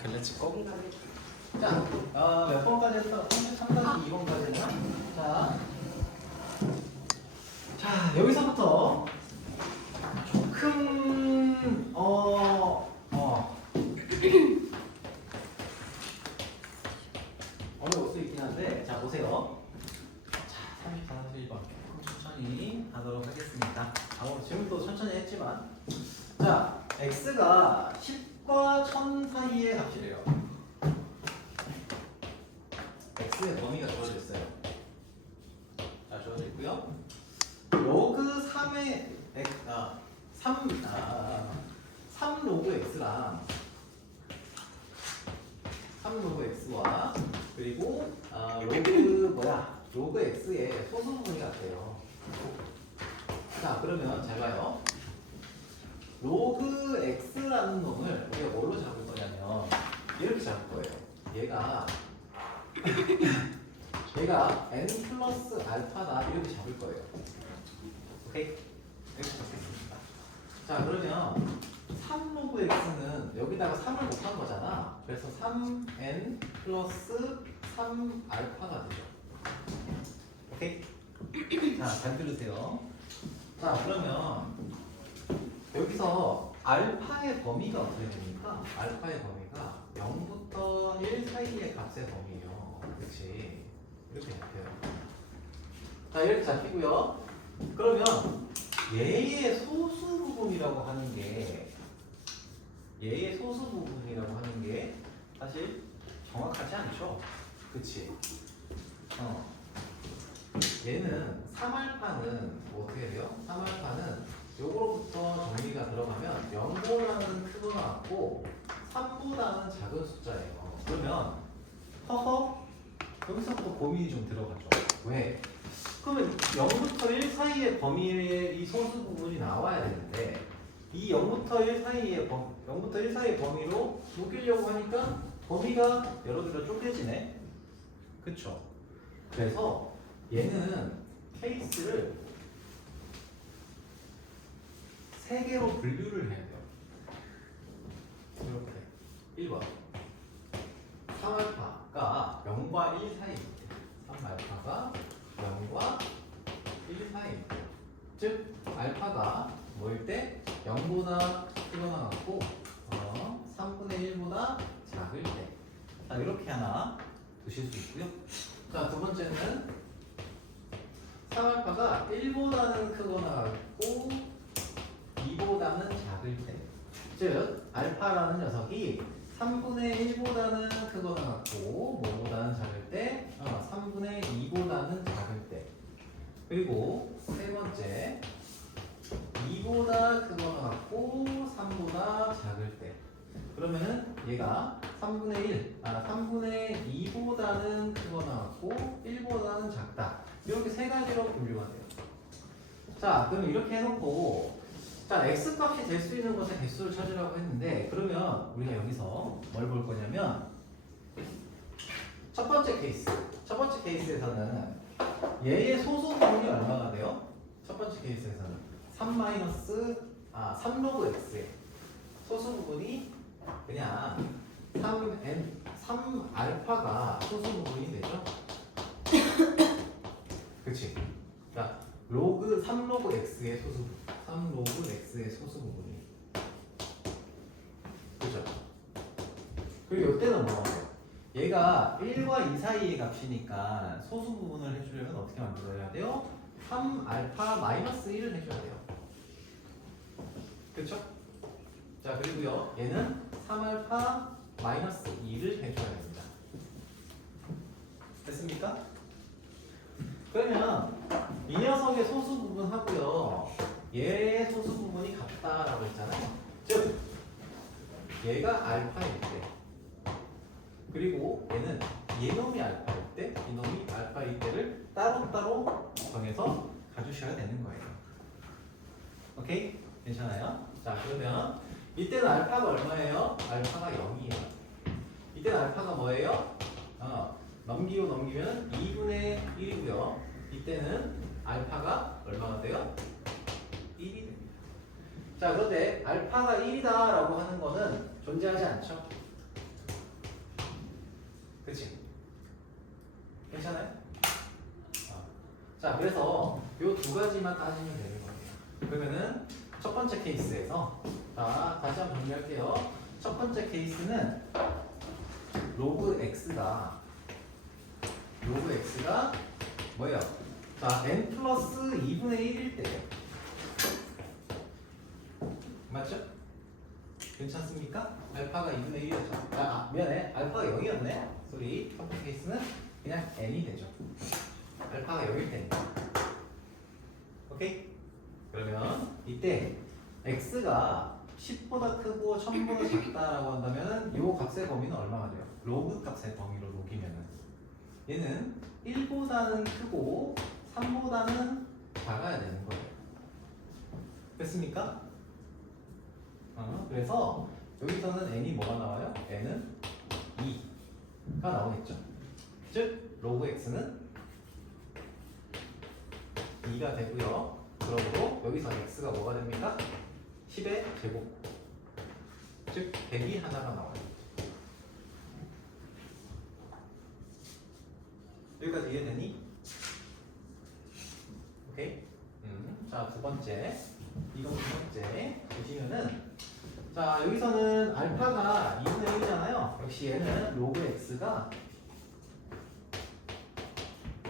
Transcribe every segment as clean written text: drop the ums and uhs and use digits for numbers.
오케이, 렛츠고. 자, 몇 번까지 했어? 33-2번까지 했나? 자, 여기서부터 조금 어려울 수 있긴 한데, 자 보세요. 자, 34-1번 천천히 하도록 하겠습니다. 지금도 천천히 했지만, 자, x가 10과 1000 사이의 값이래요. x의 범위가 주어져 있어요. 자, 주어져 있고요. 로그 3의 3 로그 x랑 3 로그 x와 그리고 로그 x의 소수 부분이 같아요. 자, 그러면 잘 봐요. 로그 x라는 놈을 우리가 뭘로 잡을 거냐면 이렇게 잡을 거예요. 얘가 n 플러스 알파다 이렇게 잡을 거예요. 오케이? 이렇게 잡겠습니다. 자, 그러면 3 로그 x는 여기다가 3을 곱한 거잖아. 그래서 3n 플러스 3 알파가 되죠. 오케이? 자, 잘 들으세요. 자, 그러면 여기서 알파의 범위가 어떻게 됩니까? 알파의 범위가 0부터 1 사이의 값의 범위예요. 그렇지? 이렇게 잡혀요. 자, 이렇게 잡히고요. 그러면 얘의 소수 부분이라고 하는 게 사실 정확하지 않죠? 그치? 얘는 3알파는 뭐 어떻게 돼요? 3알파는 요거로부터 정리가 들어가면 0보다는 크거나 같고 3보다는 작은 숫자예요. 그러면 여기서부터 고민이 좀 들어가죠. 왜? 그러면 0부터 1 사이의 범위의 이 소수 부분이 나와야 되는데 이 0부터 1 사이의 범위로 녹이려고 하니까 범위가 여러 개로 쪼개지네. 그쵸? 그래서 얘는 케이스를 3개로 분류를 해야 돼요. 이렇게 1번 3알파가 0과 1 사이 3알파가 0과 1 사이 즉 알파가 뭐일 때 0보다 크거나 같고 3분의 1보다 작을 때. 자, 이렇게 하나 두실 수 있고요. 자, 두 번째는 3알파가 1보다는 크거나 같고 2보다는 작을 때. 즉 알파라는 녀석이 3분의 1보다는 크거나 같고 뭐보다는 작을 때 3분의 2보다는 작을 때. 그리고 세 번째 2보다 크거나 같고 3보다 작을 때. 그러면은 얘가 3분의 2보다는 크거나 같고 1보다는 작다. 이렇게 세 가지로 분류가 돼요. 자, 그럼 이렇게 해놓고 자, x 값이 될 수 있는 것의 개수를 찾으라고 했는데 그러면 우리가 여기서 뭘 볼 거냐면 첫 번째 케이스에서는 얘의 소수 부분이 얼마가 돼요? 첫 번째 케이스에서는 3 로그 x의 소수 부분이 그냥 3 알파가 소수 부분이 되죠? 그치? 자, 3 로그 x의 소수 부분이 그죠? 그리고 이때는 뭐 얘가 1과 2 사이의 값이니까 소수 부분을 해주려면 어떻게 만들어야 돼요? 3알파 마이너스 1을 해줘야 돼요. 그쵸? 자, 그리고요 얘는 3알파 마이너스 2를 해줘야 됩니다. 됐습니까? 그러면 이 녀석의 소수 부분하고요 얘의 소수 부분이 같다라고 했잖아요. 즉 얘가 알파일 때 그리고 얘는 얘놈이 알파일 때 이놈이 알파일 때를 따로따로 정해서 가주셔야 되는 거예요. 오케이? 괜찮아요? 자, 그러면 이때는 알파가 얼마예요? 알파가 0이에요. 이때는 알파가 뭐예요? 넘기면 2분의 1이고요. 이때는 알파가 얼마가 돼요? 1이 됩니다. 자, 그런데 알파가 1이다 라고 하는 거는 존재하지 않죠? 자, 그래서 요 두 가지만 따지면 되는 거예요. 그러면은 첫 번째 케이스에서 자, 다시 한번 정리할게요. 첫 번째 케이스는 로그 x가 뭐예요? 자, n 플러스 2분의 1일 때예요. 맞죠? 괜찮습니까? 알파가 2분의 1이었죠. 미안해. 알파가 0이었네. 소리. 첫 번째 케이스는 그냥 n이 되죠. 알파가 0일 때니까. 오케이? 그러면 이때 x가 10보다 크고 1000보다 작다라고 한다면 이 값의 범위는 얼마가 돼요? 로그 값의 범위로 녹이면은 얘는 1보다는 크고 3보다는 작아야 되는 거예요. 됐습니까? 그래서 여기서는 n이 뭐가 나와요? n은 2가 나오겠죠. 즉 로그 x는 2가 되고요. 그러므로 여기서 x가 뭐가 됩니까? 10의 제곱, 즉 100이 하나가 나와요. 여기까지 이해되니? 오케이. 자, 두 번째. 이건 두 번째. 보시면은 자, 여기서는 알파가 2분의 1이잖아요. 역시 얘는 로그 x가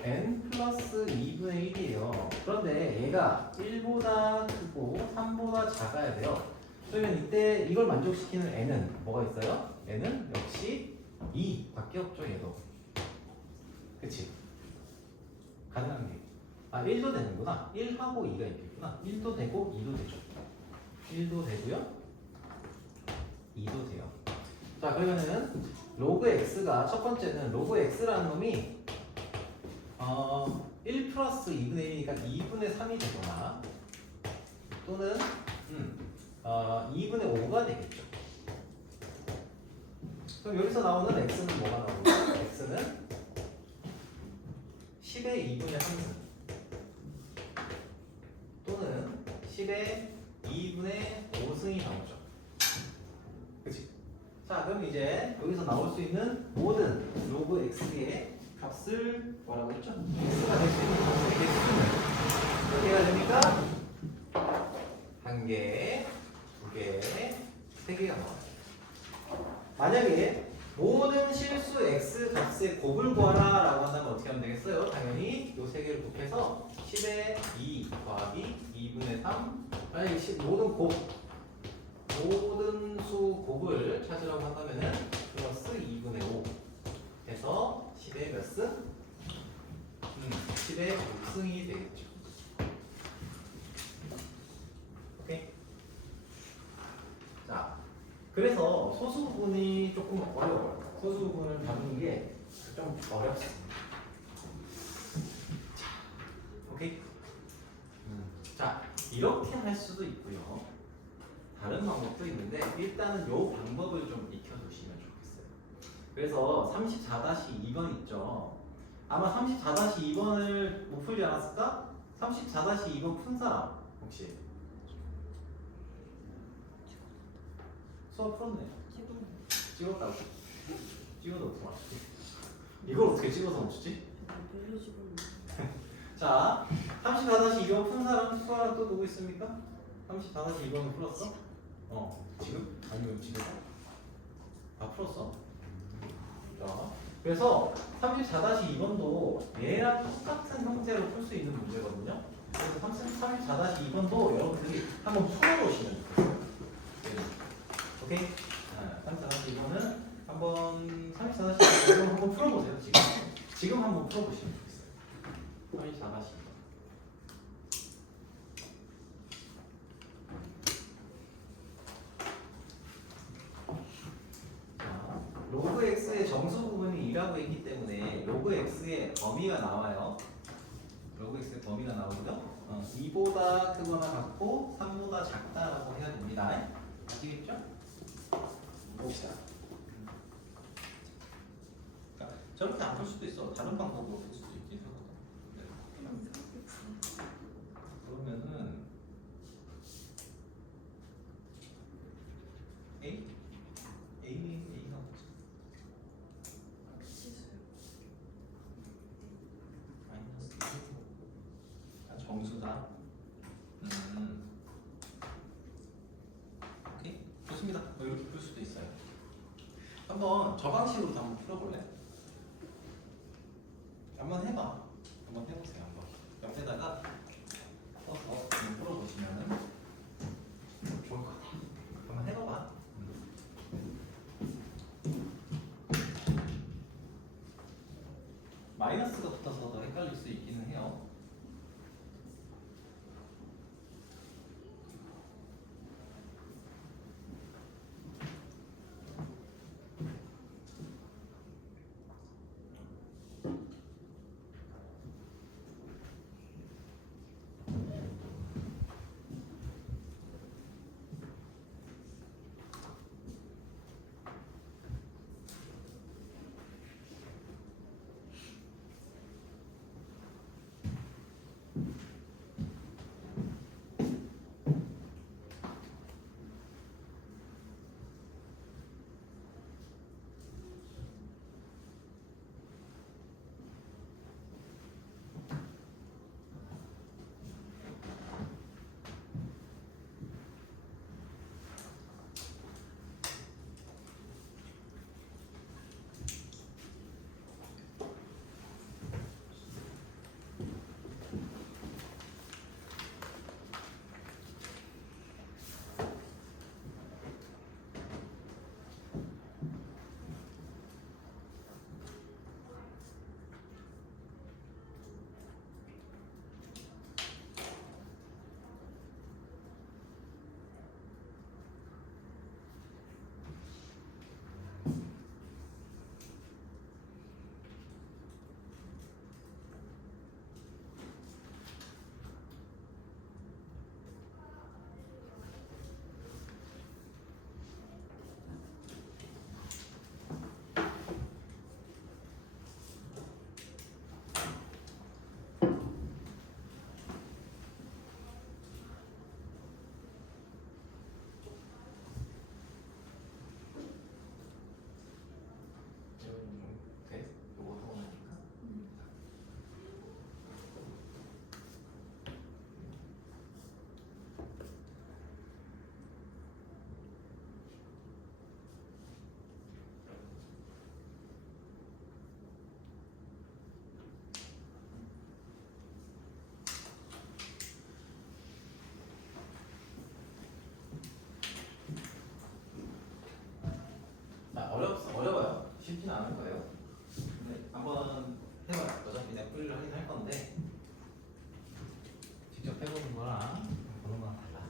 n 플러스 2분의 1이에요. 그런데 얘가 1보다 크고 3보다 작아야 돼요. 그러면 이때 이걸 만족시키는 n은 뭐가 있어요? n은 역시 2밖에 없죠, 얘도. 그치? 가능한 게. 1도 되는구나. 1하고 2가 있겠구나. 1도 되고 2도 되죠. 1도 되고요. 2도 돼요. 자, 그러면은 로그 x가 첫 번째는 로그 x라는 놈이 1 플러스 2분의 1이니까 2분의 3이 되거나 또는 2분의 5가 되겠죠. 그럼 여기서 나오는 x는 뭐가 나오죠? x는 10의 2분의 3승 또는 10의 2분의 5승이 나오죠. 그치? 자, 그럼 이제 여기서 나올 수 있는 모든 로그 x의 값을 뭐라고 했죠? x가 될 수 있는 값의 개수는 몇 개가 됩니까? 1개, 2개, 3개가 나와요. 만약에 모든 실수 x 값의 곱을 구하라 라고 한다면 어떻게 하면 되겠어요? 당연히 이 3개를 곱해서 10의 2 더하기 2분의 3 만약에 모든 수 곱을 찾으라고 한다면은 플러스 2분의 5 해서 10의 몇 승? 10의 6승이 되겠죠. 오케이? 자, 그래서 소수 부분이 조금 어려워요. 소수 부분을 다루는 게 좀 어렵습니다. 자, 오케이? 자, 이렇게 할 수도 있고요. 다른 방법도 있는데 일단은 이 방법을 좀 익혀두시면 좋겠어요. 그래서 34-2번 있죠. 아마 34-2번을 못 풀지 않았을까? 34-2번 푼 사람 혹시? 수업 풀었네. 찍었다고? 찍어도 어떻게 맞추지? 이걸 어떻게 찍어서 맞추지? 자, 34-2번 푼 사람 수학 또 누구 있습니까? 34-2번을 풀었어? 지금? 아니면 지금? 풀었어? 자, 그래서 34-2번도 얘랑 똑같은 형태로 풀 수 있는 문제거든요. 그래서 34-2번도 여러분들이 한번 풀어보시면 좋겠어요. 오케이? 34-2번은 한번 34-2번 한번 풀어보세요. 지금 한번 풀어보시면 좋겠어요. 34-2번. 로그 x의 정수 부분이 2라고 했기 때문에 로그 x의 범위가 나와요. 로그 x의 범위가 나오죠. 2보다 크거나 같고 3보다 작다라고 해야 됩니다. 아시겠죠? 봅시다. 그러니까 저렇게 안 풀 수도 있어. 다른 방법으로 풀 수도 있긴 하거든. 네. 그러면은 A가 뭐지? 마이너스 한번 저 방식으로 한번 풀어볼래? 한번 해봐. 한번 해보세요. 한번 옆에다가 써서 한번 풀어보시면은 좋을 것 같아. 한번 해봐봐. 마이너스가 붙어서 더 헷갈릴 수 있기는 해요. 어려워요. 쉽지는 않을 거예요. 근데 한번 해봐요. 어차피 내가 풀이를 하긴 할 건데 직접 해보는 거랑 보는 거랑 달라.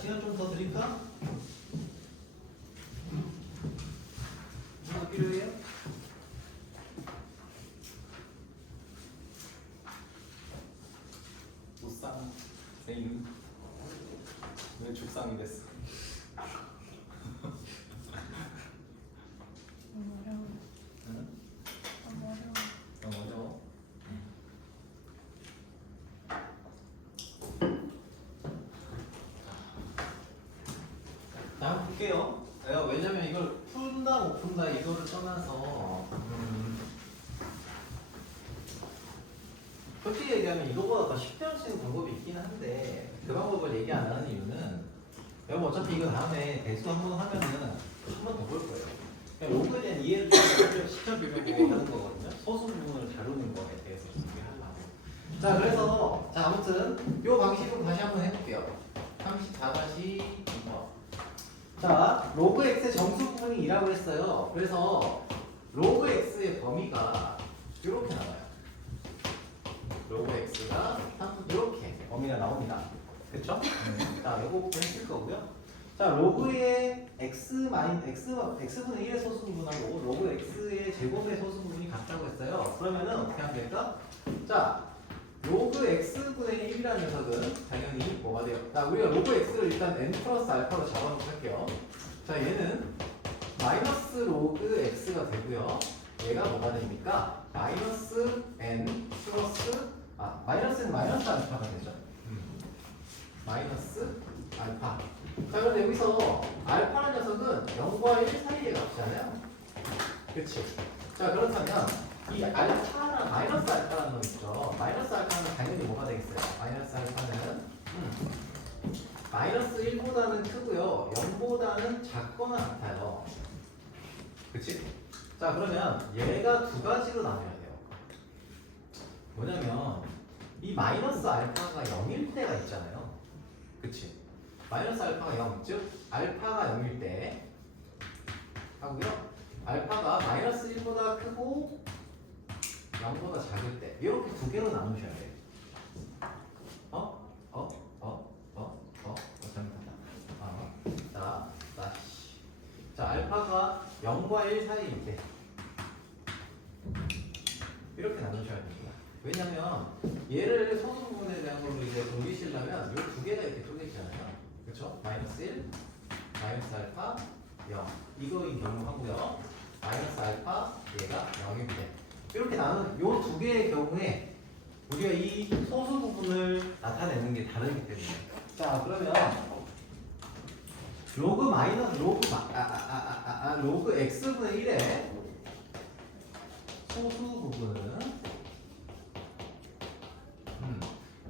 시간 좀 더 드릴까? 뭐가 필요해요? 무쌍 생임 왜 죽상이 됐어? 너무 어려워. 응? 너무 어려워. 너무 어려워? 자, 한번 볼게요. 왜냐면 이걸 푼다 못 푼다 이거를 떠나서 솔직히 얘기하면 이거보다 더 쉽게 할 수 있는 방법이 있긴 한데 그 방법을 얘기 안 하는 이유는 여러분 어차피 이거 다음에 대수 한 번 하면은 한 번 더 볼 거예요. 그냥 로그에 대한 이해를 좀 시켜주려고 하는 거거든요. 소수 부분을 다루는 거에 대해서 준비하려고. 자, 그래서 자 아무튼 이 방식으로 다시 한번 해볼게요. 34-2번. 자, 로그 x의 정수 부분이 2라고 했어요. 그래서 로그 x의 범위가 이렇게 나와요. 로그 x가 이렇게 그쵸? 자, 요거 부분 했을 거고요. 자, 로그의 x분의 1의 소수분하고 로그 x의 제곱의 소수분이 같다고 했어요. 그러면은 어떻게 하면 될까? 자, 로그 x분의 1이라는 녀석은 당연히 뭐가 돼요? 자, 우리가 로그 x를 일단 n 플러스 알파로 잡아놓고 할게요. 자, 얘는 마이너스 로그 x가 되고요. 얘가 뭐가 됩니까? 마이너스 n 플러스 마이너스는 마이너스 알파가 되죠. 마이너스 알파. 자, 그런데 여기서 알파라는 녀석은 0과 1 사이의 값이잖아요. 그치? 자, 그렇다면 이 알파랑 마이너스 알파라는 거 있죠. 마이너스 알파는 당연히 뭐가 되겠어요? 마이너스 알파는 마이너스 1보다는 크고요. 0보다는 작거나 같아요. 그치? 자, 그러면 얘가 두 가지로 나눠야 돼요. 뭐냐면 이 마이너스 알파가 0일 때가 있잖아요. 그치? 마이너스 알파가 0, 즉 알파가 0일 때 하고요. 알파가 마이너스 1보다 크고 0보다 작을 때 이렇게 두 개로 나누셔야 돼요. 잘못했다. 자, 알파가 0과 1 사이일 때 이렇게 나누셔야 됩니다. 왜냐면 얘를 소수 부분에 대한 걸로 이제 돌리시려면 이 두 개가 이렇게 쪼개지잖아요. 그렇죠? 마이너스 1, 마이너스 알파, 0 이거인 경우 하고요. 마이너스 알파 얘가 0일 때 이렇게 나눈 이 두 개의 경우에 우리가 이 소수 부분을 나타내는 게 다르기 때문에 자, 그러면 로그 x분의 1의 소수 부분은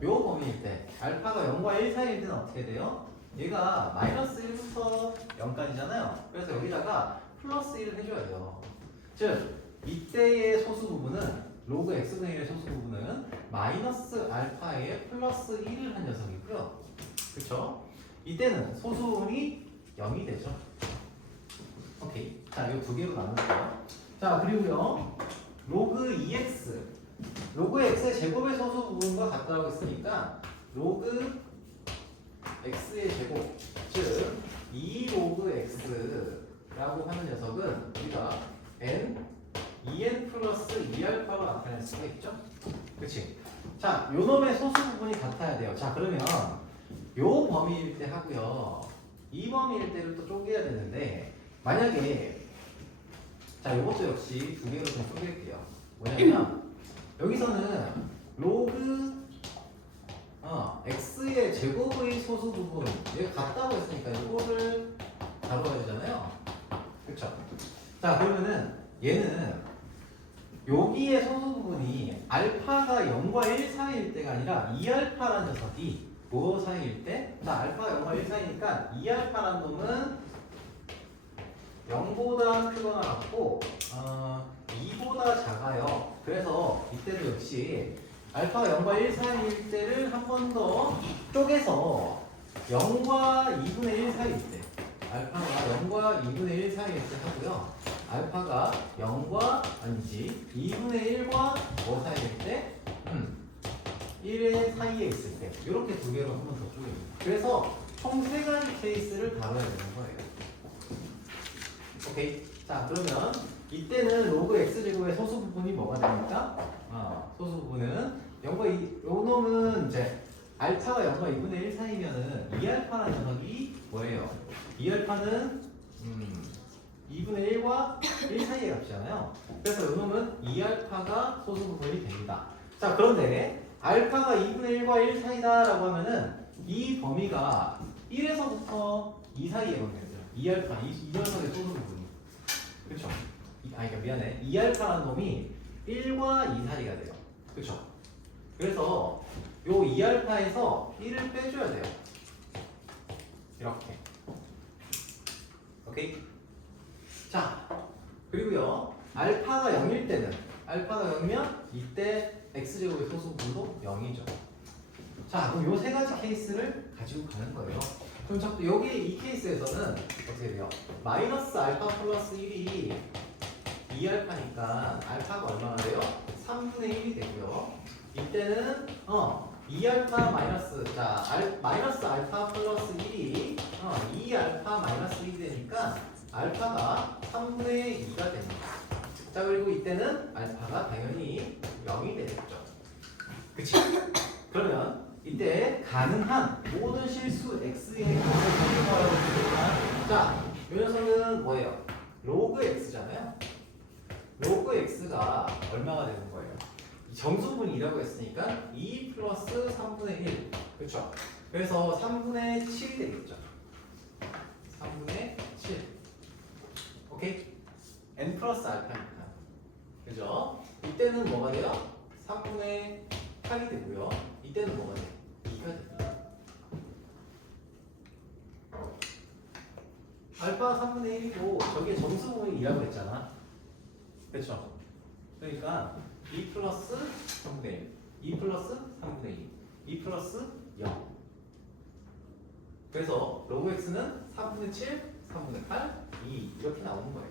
요 범위일 때 알파가 0과 1 사이일 때는 어떻게 돼요? 얘가 마이너스 1부터 0까지잖아요. 그래서 여기다가 플러스 1을 해줘야 돼요. 즉 이때의 소수 부분은 로그 x분의 1의 소수 부분은 마이너스 알파에 플러스 1을 한 녀석이고요. 그쵸? 이때는 소수 부분이 0이 되죠. 오케이. 자, 이 두 개로 나눌게요. 자, 그리고요. 로그 2x. 로그 x의 제곱의 소수 부분과 같다고 했으니까 로그 x의 제곱, 즉 2로그 x라고 하는 녀석은 우리가 n 2n 플러스 2알파로 나타낼 수가 있죠. 그치? 자, 요 놈의 소수 부분이 같아야 돼요. 자, 그러면 요 범위일 때 하고요. 이 범위일 때를 또 쪼개야 되는데 만약에 자, 요것도 역시 두 개로 좀 쪼갤게요. 뭐냐면 여기서는 로그 x의 제곱의 소수 부분 얘가 같다고 했으니까 이거를 다뤄야 되잖아요. 그쵸? 자, 그러면은 얘는 여기의 소수 부분이 알파가 0과 1 사이일 때가 아니라 2알파라는 녀석이 뭐 사이일 때? 자, 알파가 0과 1 사이니까 2알파라는 놈은 0보다 크거나 같고 2보다 작아요. 그래서 이때도 역시 알파가 0과 1 사이일 때를 한 번 더 쪼개서 0과 2분의 1 사이일 때 알파가 0과 2분의 1 사이일 때 하고요. 알파가 0과 아니지 2분의 1과 뭐 사이일 때? 1의 사이에 있을 때 이렇게 두 개로 한 번 더 쪼개줍니다. 그래서 총 세 가지 케이스를 다뤄야 되는 거예요. 오케이. 자, 그러면 이때는 로그 x제곱의 소수 부분이 뭐가 됩니까? 소수 부분은 0과 2, 요 놈은 이제 알파가 0과 2분의 1 사이면은 2알파라는 녀석이 뭐예요? 2알파는 2분의 1과 1 사이의 값이잖아요. 그래서 요 놈은 2알파가 소수 부분이 됩니다. 자, 그런데 알파가 2분의 1과 1 사이다라고 하면은 이 범위가 1에서부터 2 사이의 범위예요. 2알파, 이 녀석의 소수 부분이. 그쵸? 그러니까 미안해. 2알파라는 놈이 1과 2 사이가 돼요. 그쵸? 그래서 요 2알파에서 1을 빼줘야 돼요. 이렇게. 오케이? 자, 그리고요. 알파가 0일 때는 알파가 0이면 이때 x제곱의 소수 부분도 0이죠. 자, 그럼 요 세 가지 케이스를 가지고 가는 거예요. 그럼 자꾸 여기 이 케이스에서는 어떻게 돼요? 마이너스 알파 플러스 1이 2알파니까 알파가 얼마나 돼요? 3분의 1이 되고요. 이때는 2알파 마이너스 마이너스 알파 플러스 1이 2알파 마이너스 1이 되니까 알파가 3분의 2가 됩니다. 자 그리고 이때는 알파가 당연히 0이 되겠죠. 그치? 그러면 이때 가능한 모든 실수 x의 값을 가지고 있으니까 자, 이 녀석은 뭐예요? 로그 x잖아요. 로그 x가 얼마가 되는 거예요? 정수분이 2라고 했으니까 2 플러스 3분의 1 그렇죠? 그래서 3분의 7이 되겠죠. 3분의 7 오케이? n 플러스 알파니까 그죠? 이때는 뭐가 돼요? 3분의 8이 되고요. 이때는 뭐가 돼요? 2가 됩니다. 알파 3분의 1이고 저게 정수분이 2라고 했잖아. 그렇죠? 그러니까 2 플러스 3분의 1 2 플러스 3분의 2 2 플러스 0 그래서 로그 x는 3분의 7 3분의 8 2 이렇게 나오는 거예요.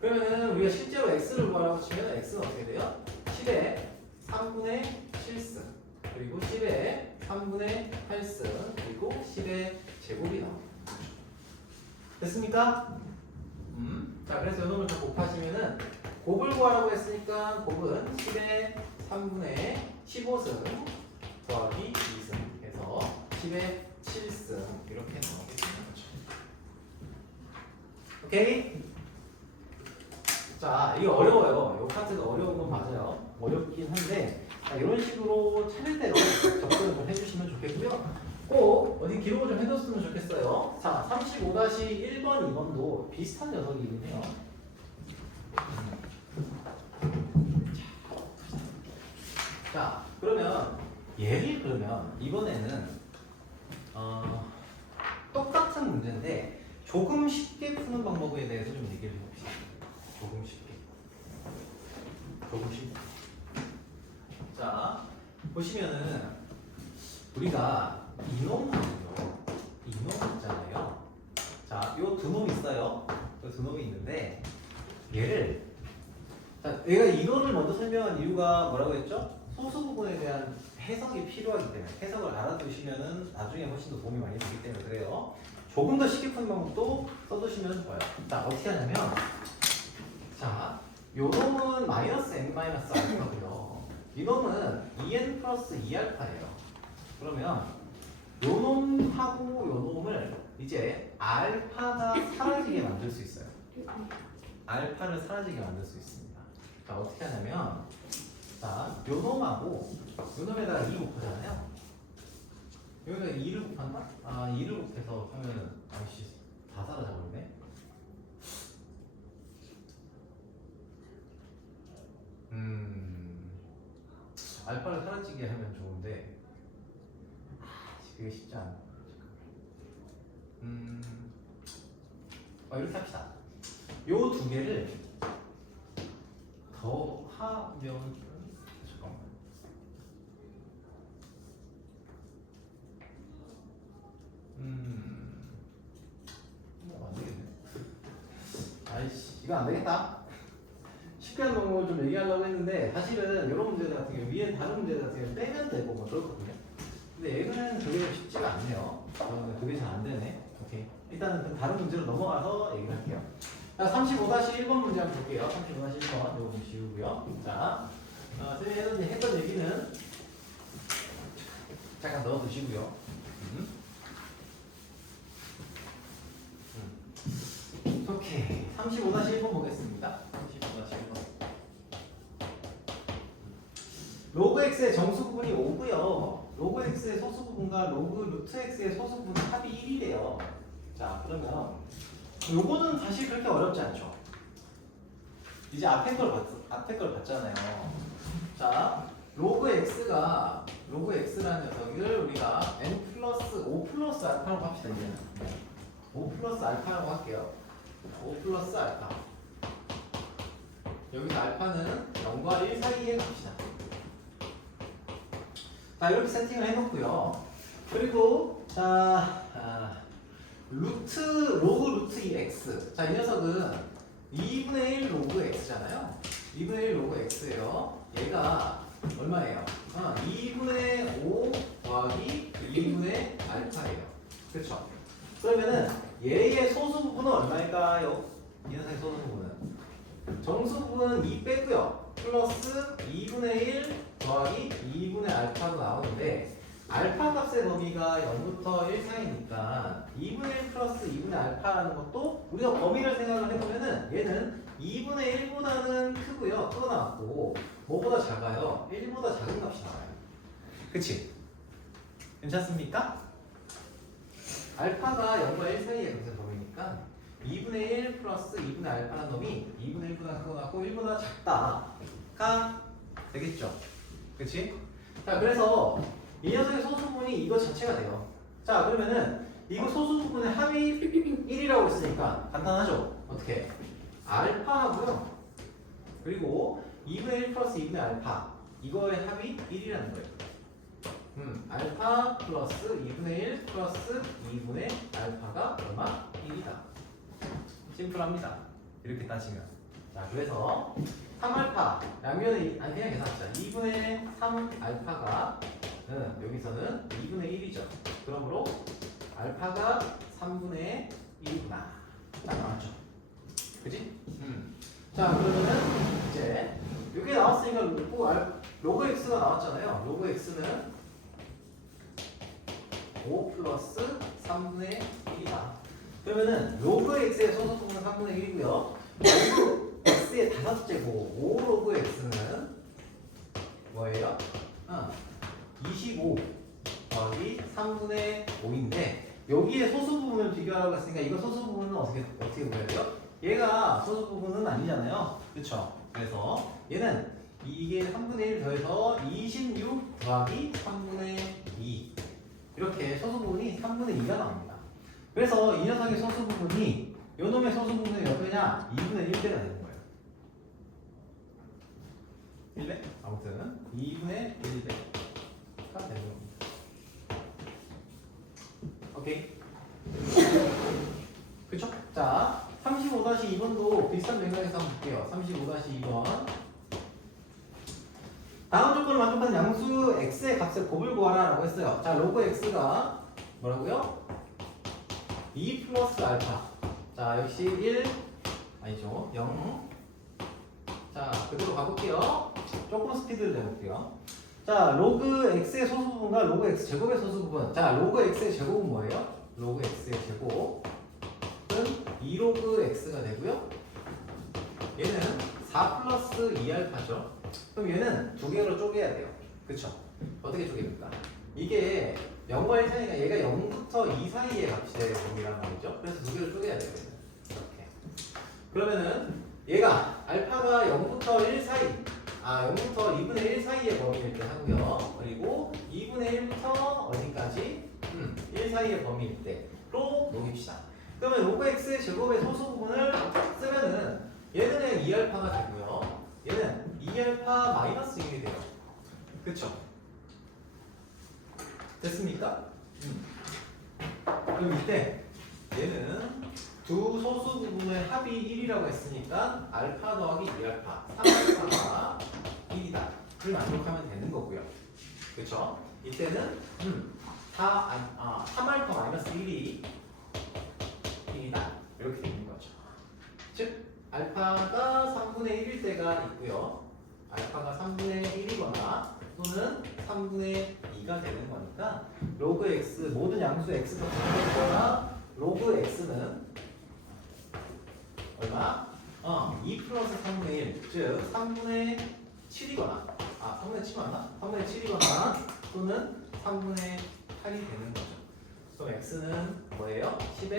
그러면은 우리가 실제로 x를 구하라고 치면 x는 어떻게 돼요? 10에 3분의 7승 그리고 10에 3분의 8승 그리고 10의 제곱이 나옵니다. 됐습니까? 자 그래서 이놈을 다 곱하시면은 곱을 구하라고 했으니까 곱은 10의 3분의 15승 더하기 2승 해서 10의 7승 이렇게 나오게 되는 거죠. 오케이? 자 이게 어려워요. 이 파트가 어려운 건 맞아요. 어렵긴 한데 이런 식으로 차례대로 접근을 좀 해주시면 좋겠고요. 꼭 어디 기록을 좀 해뒀으면 좋겠어요. 자 35-1번 2번도 비슷한 녀석이긴 해요. 자 그러면 얘를 그러면 이번에는 똑같은 문제인데 조금 쉽게 푸는 방법에 대해서 좀 얘기를 해봅시다. 조금 쉽게 자 보시면은 우리가 이놈하고요 이놈 있잖아요. 자 요 두 놈 있어요. 요 두 놈이 있는데 얘를 자 얘가 이거를 먼저 설명한 이유가 뭐라고 했죠? 소수 부분에 대한 해석이 필요하기 때문에 해석을 알아두시면은 나중에 훨씬 더 도움이 많이 되기 때문에 그래요. 조금 더 쉽게 푸는 방법도 써두시면 좋아요. 자 어떻게 하냐면 자 요 놈은 마이너스 n 마이너스 알파고요. 이 놈은 2n 플러스 2알파예요. 그러면 요 놈하고 요 놈을 이제 알파가 사라지게 만들 수 있어요. 알파를 사라지게 만들 수 있습니다. 자 어떻게 하냐면 자 요 놈하고 요 놈에다가 2 곱하잖아요. 여기다 2를 곱한다? 2를 곱해서 하면은 아이씨 다 사라져버리네. 알파를 사라지게 하면 좋은데 그게 쉽지 않아. 이렇게 합시다. 요 두 개를 더 하면 잠깐만. 안 되겠네. 아이씨 이거 안 되겠다. 쉽게 하는 방법을 좀 얘기하려고 했는데 사실은 이런 문제들 같은 경우 위에 다른 문제들 같은 경우 빼면 되고 뭐 그렇거든요. 근데 얘는 그게 쉽지가 않네요. 그게 잘 안 되네. 오케이. 일단은 다른 문제로 넘어가서 얘기를 할게요. 자, 35-1번 문제 한번 볼게요. 35-1번 이거 좀 지우고요. 자, 선생님이 했던 얘기는 잠깐 넣어두시고요. 오케이. 35-1번 보겠습니다. 35-1번. 로그 x의 정수 부분이 5고요. 로그 x의 소수 부분과 로그 루트 x의 소수 부분 합이 1이래요. 자, 그러면 요거는 사실 그렇게 어렵지 않죠. 이제 앞에 걸 봤잖아요. 자, 로그 x라는 녀석을 우리가 n 플러스 5 플러스 알파라고 합시다. 이제는 5 플러스 알파라고 할게요. 5 플러스 알파. 여기서 알파는 0과 1 사이에 갑시다. 자 이렇게 세팅을 해놓고요. 그리고 자 로그 루트 2x. 자 이 녀석은 2분의 1 로그 x잖아요. 2분의 1 로그 x예요. 얘가 얼마예요? 2분의 5 더하기 2분의 알파예요. 그렇죠? 그러면은 얘의 소수 부분은 얼마일까요? 이 녀석의 소수 부분은 정수 부분은 2 빼고요. 플러스 2분의 1 더하기 2분의 알파가 나오는데 알파 값의 범위가 0부터 1 사이니까 2분의 1 플러스 2분의 알파라는 것도 우리가 범위를 생각을 해보면은 얘는 2분의 1보다는 크고요. 크고 나왔고 뭐보다 작아요? 1보다 작은 값이 나와요. 그치? 괜찮습니까? 알파가 0과 1 사이에 무슨 범위니까 2분의 1 플러스 2분의 알파라는 놈이 2분의 1보다 크고 나왔고 1보다 작다가 되겠죠? 그치? 자, 그래서 이 녀석의 소수 부분이 이거 자체가 돼요. 자, 그러면은 이거 소수 부분의 합이 1이라고 했으니까 간단하죠? 어떻게? 알파하고요. 그리고 2분의 1 플러스 2분의 알파 이거의 합이 1이라는 거예요. 알파 플러스 2분의 1 플러스 2분의 알파가 얼마? 1이다. 심플합니다. 이렇게 따지면. 자, 그래서 3알파 양면을 그냥 계산합시다. 2분의 3알파가 여기서는 2분의 1이죠. 그러므로 알파가 3분의 1이구나. 딱 나왔죠. 그지? 자, 그러면은 이제 이게 나왔으니까 로그 x가 나왔잖아요. 로그 x는 5 플러스 3분의 1이다. 그러면은 로그 x의 소수 부분은 3분의 1이고요. 로그 x의 5제곱 5 로그 x는 뭐예요? 25 더하기 3분의 5인데 여기에 소수 부분을 비교하라고 했으니까 이거 소수 부분은 어떻게 보여야 돼요? 얘가 소수 부분은 아니잖아요. 그쵸? 그래서 얘는 이게 3분의 1 더해서 26 더하기 3분의 2 이렇게 소수 부분이 3분의 2가 나옵니다. 그래서 이 녀석의 소수 부분이 요 놈의 소수 부분이 몇 배냐? 2분의 1배가 되는 거예요. 1배? 아무튼 2분의 1배가 되는 겁니다. 오케이? 그쵸? 자, 35-2번도 비슷한 맥락에서 한번 볼게요. 35-2번. 다음 조건을 만족하는 양수 x의 값을 곱을 구하라 라고 했어요. 자, 로그 x가 뭐라고요? 2 플러스 알파. 자, 역시 1 아니죠. 0. 자, 그대로 가볼게요. 조금 스피드를 내볼게요. 자, 로그 x의 소수 부분과 로그 x 제곱의 소수 부분. 자, 로그 x의 제곱은 뭐예요? 로그 x의 제곱은 2로그 x가 되고요. 얘는 4 플러스 2알파죠. 그럼 얘는 두 개로 쪼개야 돼요. 그쵸? 어떻게 쪼개볼까? 이게 0과 1 사이니까 얘가 0부터 2 사이의 값이 될 범위란 말이죠. 그래서 두 개로 쪼개야 돼요. 이렇게. 그러면은 얘가 알파가 0부터 1 사이 0부터 2분의 1 사이의 범위일 때 하고요. 그리고 2분의 1부터 어디까지? 1 사이의 범위일 때로 녹입시다. 그러면 로그 x의 제곱의 소수 부분을 쓰면은 얘는 그냥 2알파가 되고요. 얘는 2알파 마이너스 1이 돼요. 그쵸? 됐습니까? 그럼 이때 얘는 두 소수 부분의 합이 1이라고 했으니까 알파 더하기 2알파 3알파가 1이다. 그걸 만족하면 되는 거고요. 그쵸? 이때는 3알파 마이너스 1이 1이다. 이렇게 되는 거죠. 즉 알파가 3분의 1일 때가 있고요. 알파가 3분의 1이거나 또는 3분의 2가 되는 거니까 로그 x 모든 양수 x가 같거나 로그 x는 얼마? 2 플러스 3분의 1, 즉 3분의 7이거나 3분의 7 맞나? 3분의 7이거나 또는 3분의 8이 되는 거죠. 그럼 x는 뭐예요? 10의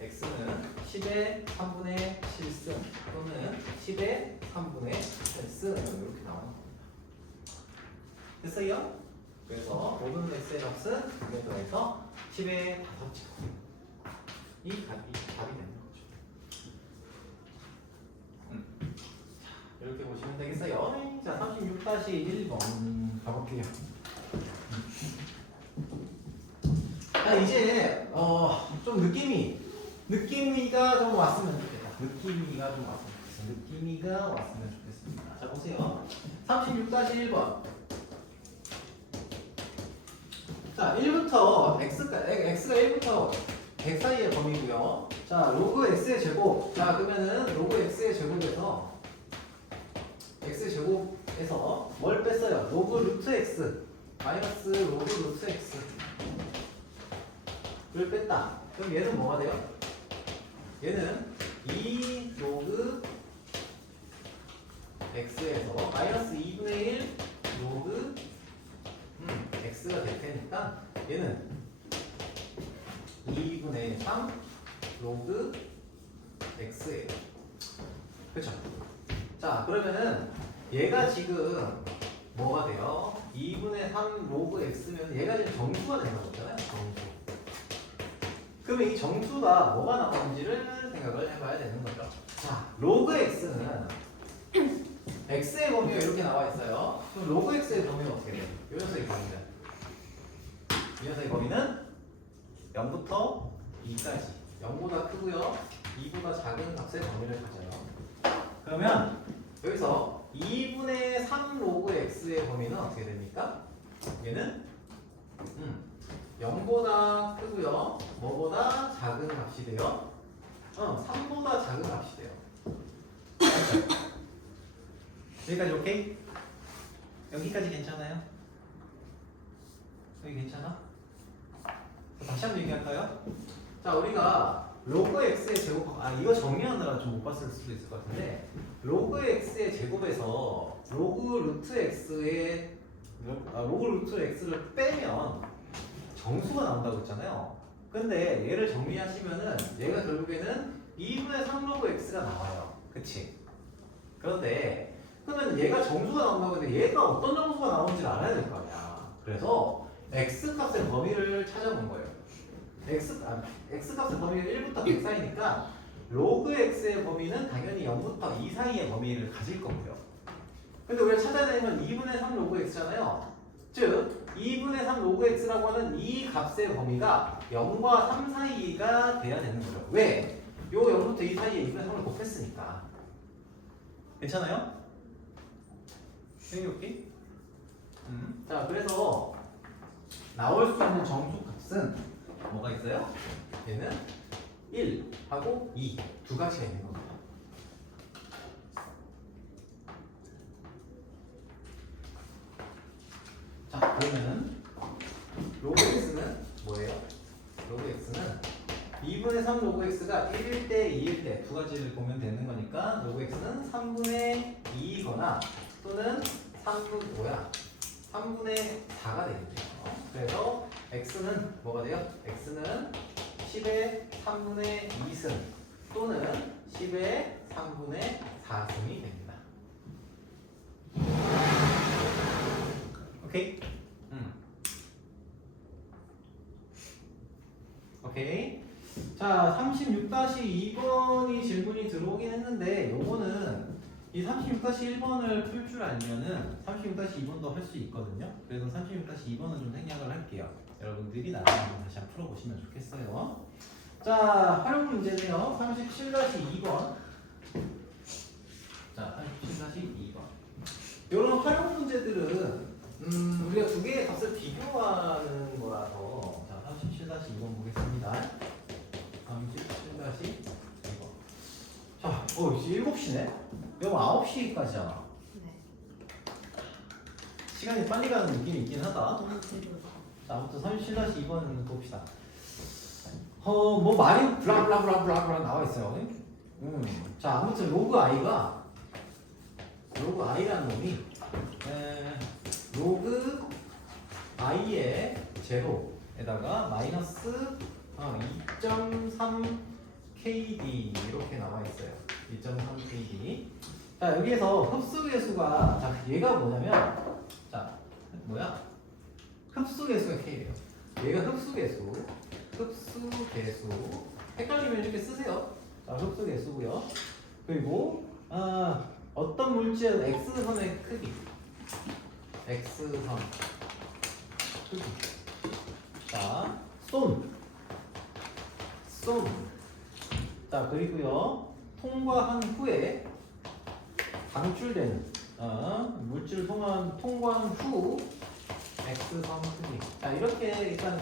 x는 10의 3분의 7승 또는 10의 3분의 8승 이렇게 나오는 겁니다. 됐어요? 그래서 모든 x의 값은 2에 더해서 10의 5제곱 이 답이 되는 거죠. 이렇게 보시면 되겠어요. 자, 36-1번 가볼게요. 자, 이제 좀 느낌이가 좀 왔으면 좋겠다. 느낌이가 왔으면 좋겠습니다. 자, 보세요. 36-1번. 자, 1부터 x가 1부터 100 사이의 범위고요. 자, 로그 x의 제곱. 자, 그러면은 로그 x의 제곱에서 x 제곱에서 뭘 뺐어요? 로그 루트 x 마이너스 로그 루트 x를 뺐다. 그럼 얘는 뭐가 돼요? 얘는 2 로그 x에서 마이너스 2분의 1 로그 x가 될 테니까 얘는 2분의 3 로그 x예요. 그쵸? 자, 그러면은 얘가 지금 뭐가 돼요? 2분의 3 로그 x면 얘가 지금 정수가 되는 거잖아요. 정수. 그러면 이 정수가 뭐가 나오는지를 생각을 해봐야 되는 거죠. 자, 로그 x는 x의 범위가 이렇게 나와 있어요. 그럼 로그 x의 범위는 어떻게 돼요? 이 녀석의 범위는? 이 녀석의 범위는 0부터 2까지 0보다 크고요 2보다 작은 값의 범위를 가져요. 그러면 여기서 2분의 3 로그 x의 범위는 어떻게 됩니까? 얘는 0보다 크고요 뭐보다 작은 값이 돼요? 3보다 작은 값이 돼요. 여기까지 오케이? 여기까지 괜찮아요? 여기 괜찮아? 다시 한번 얘기할까요? 자, 우리가 로그 x의 제곱, 이거 정리하느라 좀 못 봤을 수도 있을 것 같은데 로그 x의 제곱에서 로그 루트 x를 빼면 정수가 나온다고 했잖아요. 근데 얘를 정리하시면은 얘가 결국에는 2분의 3 로그 x가 나와요. 그치? 그런데 그러면 얘가 정수가 나온다고 했는데 얘가 어떤 정수가 나오는지를 알아야 될 거 아니야. 그래서 x 값의 범위를 찾아본 거예요. x 값의 범위가 1부터 100 사이니까 로그 x의 범위는 당연히 0부터 2 사이의 범위를 가질 거고요. 근데 우리가 찾아야 되는 건 2분의 3 로그 x잖아요. 즉 2분의 3 로그 x라고 하는 이 값의 범위가 0과 3 사이가 돼야 되는 거죠. 왜? 요 0부터 2 사이에 2분의 3을 곱했으니까. 괜찮아요? 오케이? 자, 그래서 나올 수 있는 정수 값은 뭐가 있어요? 얘는 1하고 2 두 가지가 있는 겁니다. 자, 그러면은 로그 x는 뭐예요? 로그 x는 2분의 3 로그 x가 1일 때 2일 때 두 가지를 보면 되는 거니까 로그 x는 3분의 2거나 또는 3분의 4가 되겠네요. 그래서 x는 뭐가 돼요? x는 10의 3분의 2승 또는 10의 3분의 4승이 됩니다. 오케이? 오케이. 자, 36-2번이 질문이 들어오긴 했는데 요거는 이 36-1번을 풀 줄 알면은 36-2번도 할 수 있거든요. 그래서 36-2번은 좀 생략을 할게요. 여러분들이 나중에 한번 다시 한번 풀어보시면 좋겠어요. 자, 활용 문제네요. 37-2번. 자, 37-2번. 이런 활용 문제들은 우리가 두 개의 값을 비교하는 거라서 자, 37-2번 보겠습니다. 37-2번. 자, 이제 7시네? 여보 9시까지잖아. 네. 시간이 빨리 가는 느낌이 있긴 하다. 너무 지루해. 자, 아무튼 37-2번 봅시다. 뭐 말이 블라블라블라블라 나와 있어요. 자, 아무튼 로그 i라는 놈이 로그 i의 제로에다가 마이너스 2.3 KD 이렇게 나와 있어요. 2.3 KD. 자, 여기에서 흡수계수가 자, 얘가 뭐냐면 자, 뭐야? 흡수계수가 K예요. 얘가 흡수계수. 헷갈리면 이렇게 쓰세요. 자, 흡수계수고요. 그리고 어떤 물질은 X선의 크기. X선 크기. 자, 쏨. 자, 그리고요. 통과한 후에 방출되는 물질을 통과한 후 x선 크기. 자, 이렇게 일단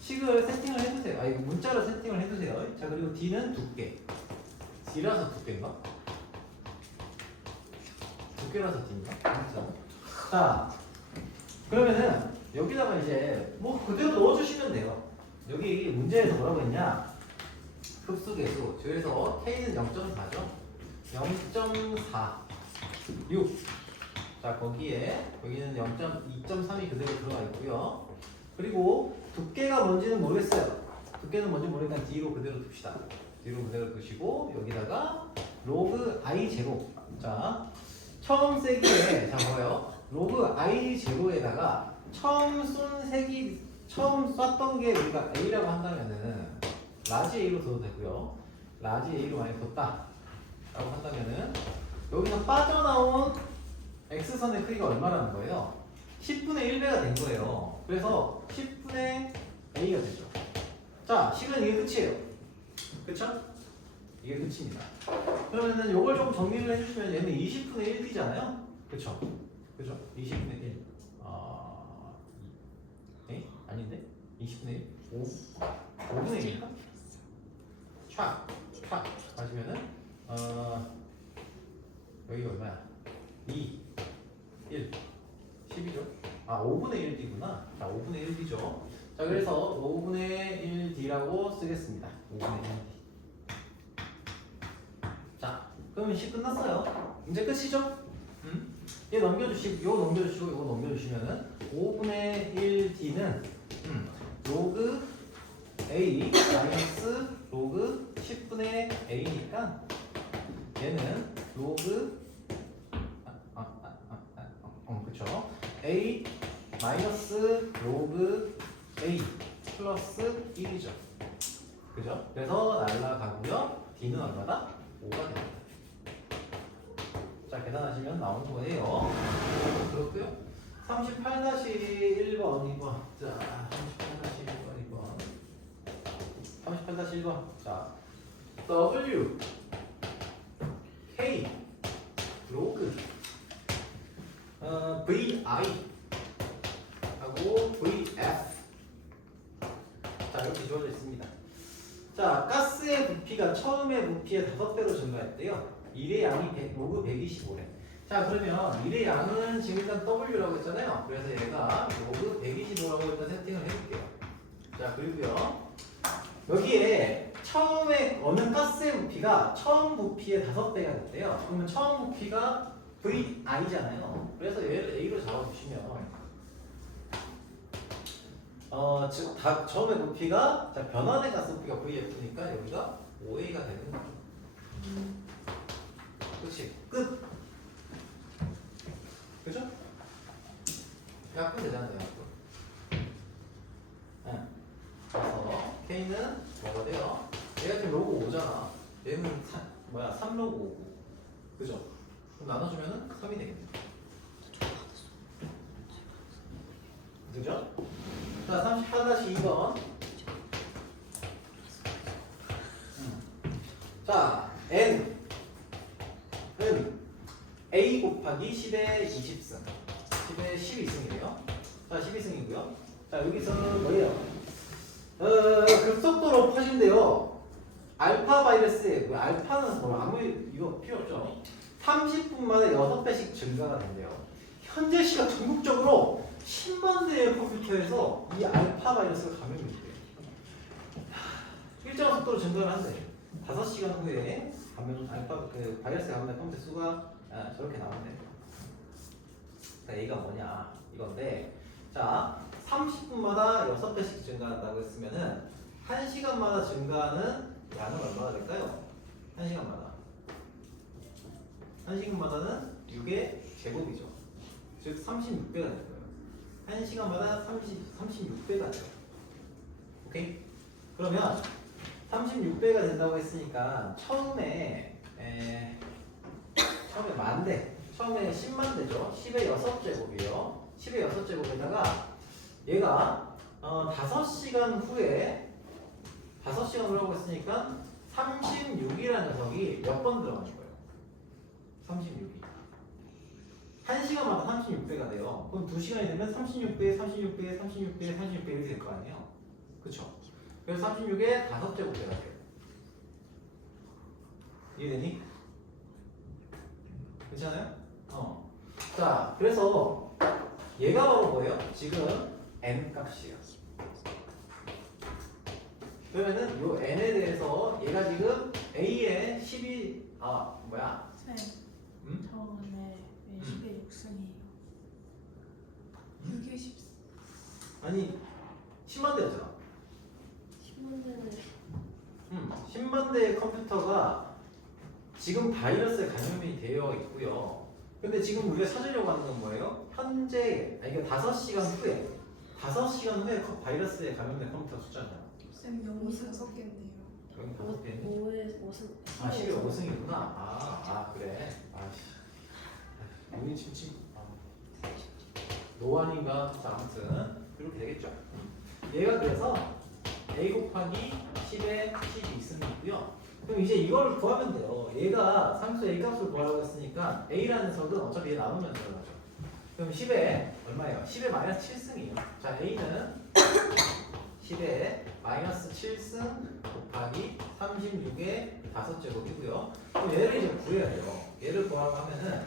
식을 세팅을 해두세요. 아, 이거 문자로 세팅을 해두세요. 자, 그리고 d는 두께. d라서 두께인가? 두께라서 d인가? 자, 그러면은 여기다가 이제 뭐 그대로 넣어주시면 돼요. 여기 문제에서 뭐라고 했냐? 흡수계수. 그래서 K는 0.4죠. 0.4 6. 자, 거기에 여기는 2.3이 그대로 들어가 있고요. 그리고 두께가 뭔지는 모르겠어요. 두께는 뭔지 모르니까 D로 그대로 둡시다. D로 그대로 두시고 여기다가 로그 I 제곱. 자, 처음 세기에 자 뭐예요? 로그 I 제로에다가 처음 쐈던 게 우리가 A라고 한다면은 라지 A로 둬도 되고요. 라지 A로 많이 뒀다 라고 한다면은 여기서 빠져나온 X선의 크기가 얼마라는 거예요? 10분의 1배가 된 거예요. 그래서 10분의 A가 되죠. 자, 식은 이게 끝이에요. 그쵸? 이게 끝입니다. 그러면은 요걸 좀 정리를 해주시면 얘는 20분의 1D잖아요? 그쵸? 그죠? 20분의 1. 에? 아닌데? 20분의 1? 5분의 1인가? 촥! 촥! 하시면은, 여기가 얼마야? 2, 1, 10이죠? 아, 5분의 1D구나. 자, 5분의 1D죠. 자, 그래서 5분의 1D라고 쓰겠습니다. 5분의 1D. 자, 그러면 식 끝났어요. 이제 끝이죠? 얘 넘겨주시고, 요거 넘겨주시고, 요거 넘겨주시면은 5분의 1D는 로그 A 마이너스 로그 10분의 A니까 얘는 로그 그쵸? A 마이너스 로그 A 플러스 1이죠. 그죠? 그래서 날라가고요. D는 얼마다? 5가 됩니다. 자, 계산하시면 나오는 거예요. 그렇고요. 38-1번 2번. 자, 38-1번. 자, W K 로그 VI 하고 VF. 자, 이렇게 주어져 있습니다. 자, 가스의 부피가 처음의 부피의 5배로 증가했대요. 1의 양이 로그 125래. 자, 그러면 1의 양은 지금 일단 W라고 했잖아요. 그래서 얘가 로그 125라고 일단 세팅을 해볼게요. 자, 그리고요. 여기에 처음에 어느 가스의 부피가 처음 부피의 5배가 됐대요. 그러면 처음 부피가 VI잖아요. 그래서 얘를 A로 잡아주시면 즉 처음에 부피가 자, 변화된 가스 부피가 VF니까 여기가 5A가 되는 거죠. 그렇지. 끝. 그죠? 약분 되잖아요. 약분. 네. 그래서 K는 뭐가 돼요? 얘가 지금 로그 5잖아. 얘는 3로그 5고. 그죠? 그럼 나눠주면은 3이 되겠네. 그죠? 자, 38-2번. 자, N은 A 곱하기 10의 20승. 10의 12승이래요. 자, 12승이고요. 자, 여기서 뭐예요? 급속도로 퍼진대요. 알파 바이러스의 알파는 뭐 아무리 이거 필요 없죠. 30분 만에 6배씩 증가가 된대요. 현재 시각 전국적으로 10만 대의 컴퓨터에서 이 알파 바이러스가 감염이 돼요. 일정한 속도로 증가를 한대. 5시간 후에 알파 바이러스에 감염된 컴퓨터 수가 저렇게 나온대. 그러니까 A가 뭐냐 이건데, 자 30분마다 6배씩 증가한다고 했으면은 1시간마다 증가하는 양은 얼마나 될까요? 1시간마다는 6의 제곱이죠. 즉 36배가 될 거예요. 1시간마다 36배가 돼요. 오케이? 그러면 36배가 된다고 했으니까 처음에 만대, 처음에 10만 대죠. 10의 6제곱이에요. 10의 6제곱에다가 얘가 5시간 후에 5시간 후라고 했으니까 36이라는 녀석이 몇 번 들어가는 거예요? 36이 1시간마다 36배가 돼요. 그럼 2시간이 되면 36배, 36배, 36배, 36배 이렇게 될 거 아니에요. 그쵸? 그래서 36에 5제곱배가 돼요. 이해되니? 괜찮아요? 자, 그래서 얘가 바로 뭐예요? 지금 n 값이에요. 그러면은 요 n에 대해서 얘가 지금 a의 12 쌤, 음? 저번에 왜 10의 6승이에요? 6의 10. 아니 10만 대였잖아. 10문제는 10만 대의 컴퓨터가 지금 바이러스에 감염이 되어 있고요. 근데 지금 우리가 찾으려고 하는 건 뭐예요? 현재, 그러니까 5시간 후에 5시간 후에 바이러스에 감염된 컴퓨터 숫자잖아요. 쌤, 0이 5개인데요. 여기 5개니? 5에 5승 아, 10에 5승이구나. 그래. 아씨. 우리 침침. 노안인가? 자, 아무튼 이렇게 되겠죠. 얘가 그래서 a 곱하기 10에 12승이고요. 그럼 이제 이걸 구하면 돼요. 얘가 상수 a 값을 구하라고 했으니까 a라는 석은 어차피 얘 나누면 들어가죠. 그럼 10에 얼마예요? 10에 마이너스 7승이에요. 자, a는 10에 마이너스 7승 곱하기 36의 5제곱이고요. 그럼 얘를 이제 구해야 돼요. 얘를 구하라고 하면은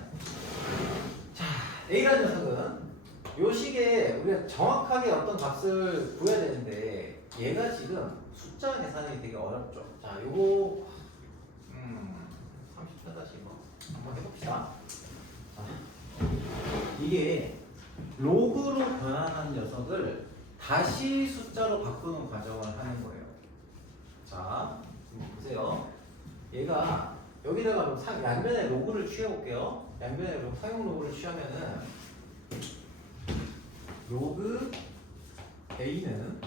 자, a라는 녀석은 요 식에 우리가 정확하게 어떤 값을 구해야 되는데 얘가 지금 숫자 계산이 되게 어렵죠. 자, 요거 30분 뭐 한번 해봅시다. 자, 이게 로그로 변환한 녀석을 다시 숫자로 바꾸는 과정을 하는 거예요. 자, 보세요. 얘가 여기다가 양면에 로그를 취해볼게요. 양면에 사용 로그를 취하면은 로그 a는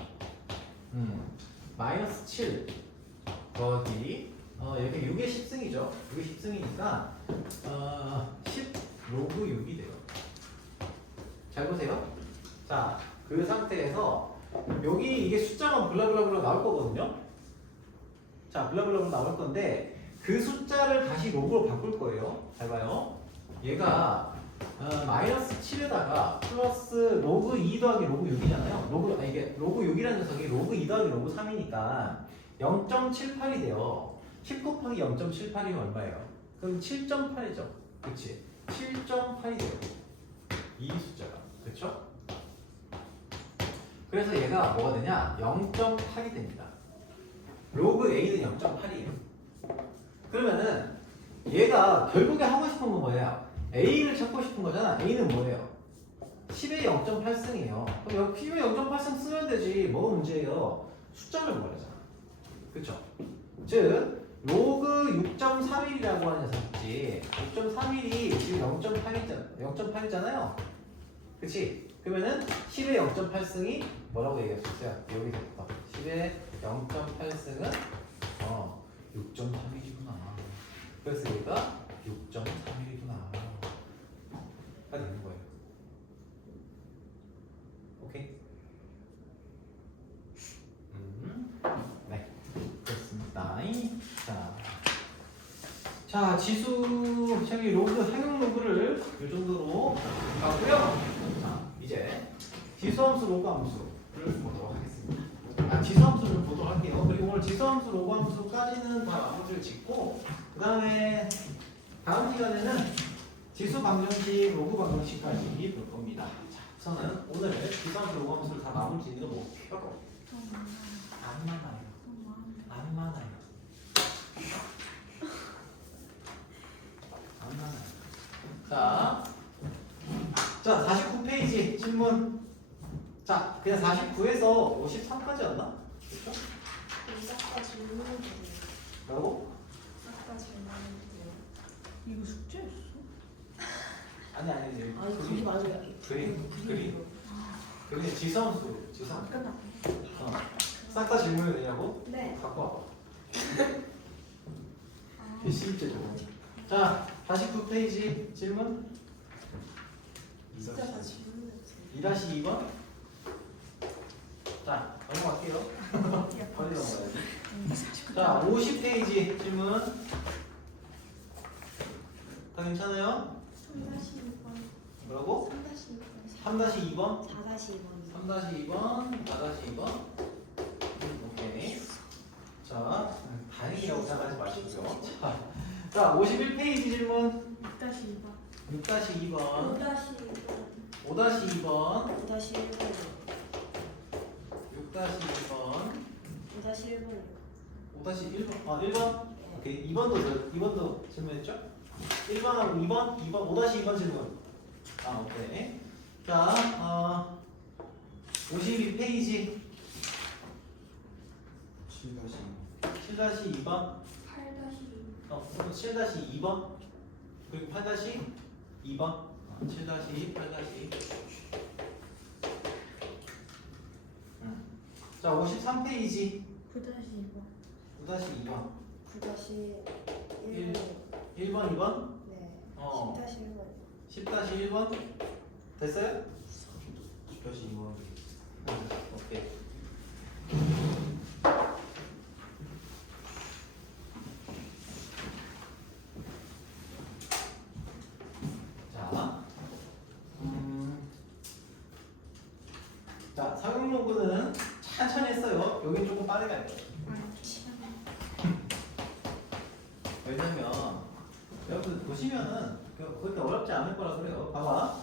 마이너스 7 더하기 이렇게 6의 10승이죠. 6의 10승이니까 10 로그 6이 돼요. 잘 보세요. 자, 그 상태에서 여기 이게 숫자가 블라블라블라 나올 거거든요. 자, 블라블라블라 나올 건데 그 숫자를 다시 로그로 바꿀 거예요. 잘 봐요. 얘가 마이너스 7에다가 플러스 로그 2 더하기 로그 6이잖아요. 이게 로그 6이라는 녀석이 로그 2 더하기 로그 3이니까 0.78이 돼요. 10 곱하기 0.78이면 얼마예요? 그럼 7.8이죠. 그치? 7.8이 돼요. 이 숫자가. 그쵸? 그래서 얘가 뭐가 되냐? 0.8이 됩니다. 로그 A는 0.8이에요. 그러면은 얘가 결국에 하고 싶은 건 뭐예요? A를 찾고 싶은 거잖아. A는 뭐예요? 10에 0.8승이에요. 그럼 10에 0.8승 쓰면 되지. 뭐가 문제예요? 숫자를 구하려잖아. 그쵸? 즉 로그 6.31이라고 하는 녀석 있지. 6.31이 지금 0.8이잖아요. 그치? 그러면은 10의 0.8승이 뭐라고 얘기할 수 있어요? 여기서부터 10의 0.8승은 6.3이구나. 그래서 얘가 6.3이구나. 가 되는 거예요. 오케이? 네, 그렇습니다. 자, 지수 저기 로그 상용 로그를 이 정도로 봤고요. 자, 이제 지수함수 로그 함수를 보도록 하겠습니다. 지수함수를 보도록 할게요. 그리고 오늘 지수함수 로그 함수까지는 다 마무리를 짓고 그 다음에 다음 시간에는 지수 방정식, 로그 방정식까지 볼 겁니다. 자, 우선은 오늘 지수함수 로그 함수를 다 마무리 짓는 거 목표로 안 많아요. 안 많아요. 안 많아요. 자, 49페이지 질문. 자, 그냥 49에서 53까지였나? 그렇죠? 싹다 질문을 드려요. 뭐라고? 싹다 질문을 드려요. 이거 숙제였어? 아니 아니 그게 맞아요. 그림 지수함수 지수함수. 끝났네. 싹 다 질문이 되냐고? 네. 갖고 와봐. 실제 저거. 자, 49페이지 질문. 진짜 다 질문을 드려요. 2-2번. 자, 넘어갈게요. 빨리 넘어가야지. 자, 50페이지 질문. 다 괜찮아요? 3-6번. 뭐라고? 3-2번. 3-2번? 4-2번. 3-2번, 4-2번. 오케이. 자, 다행이라고 생각하지 마시고요. 자, 51페이지 질문 6-2번. 6-2번. 5-2번. 5-2번. 5-1번. 6-2번. 5-1번. 5-1번. 아, 1번? 오케이. 2번도 질문했죠? 1번하고 2번? 5-2번 질문. 아, 오케이. 자, 52페이지 7-2번. 8-2. 7-2번. 그리고 8-2번. 7-8-2. 자, 53페이지 9-2번. 9-2번. 9-1번. 1번, 2번. 네. 어. 10-1번. 10-1번. 됐어요? 10-2번. 오케이. 자, 자, 사용문구는 천천히 했어요. 여긴 조금 빠르게 할 거예요. 왜냐면 여러분 보시면은 그렇게 어렵지 않을 거라 그래요. 봐봐.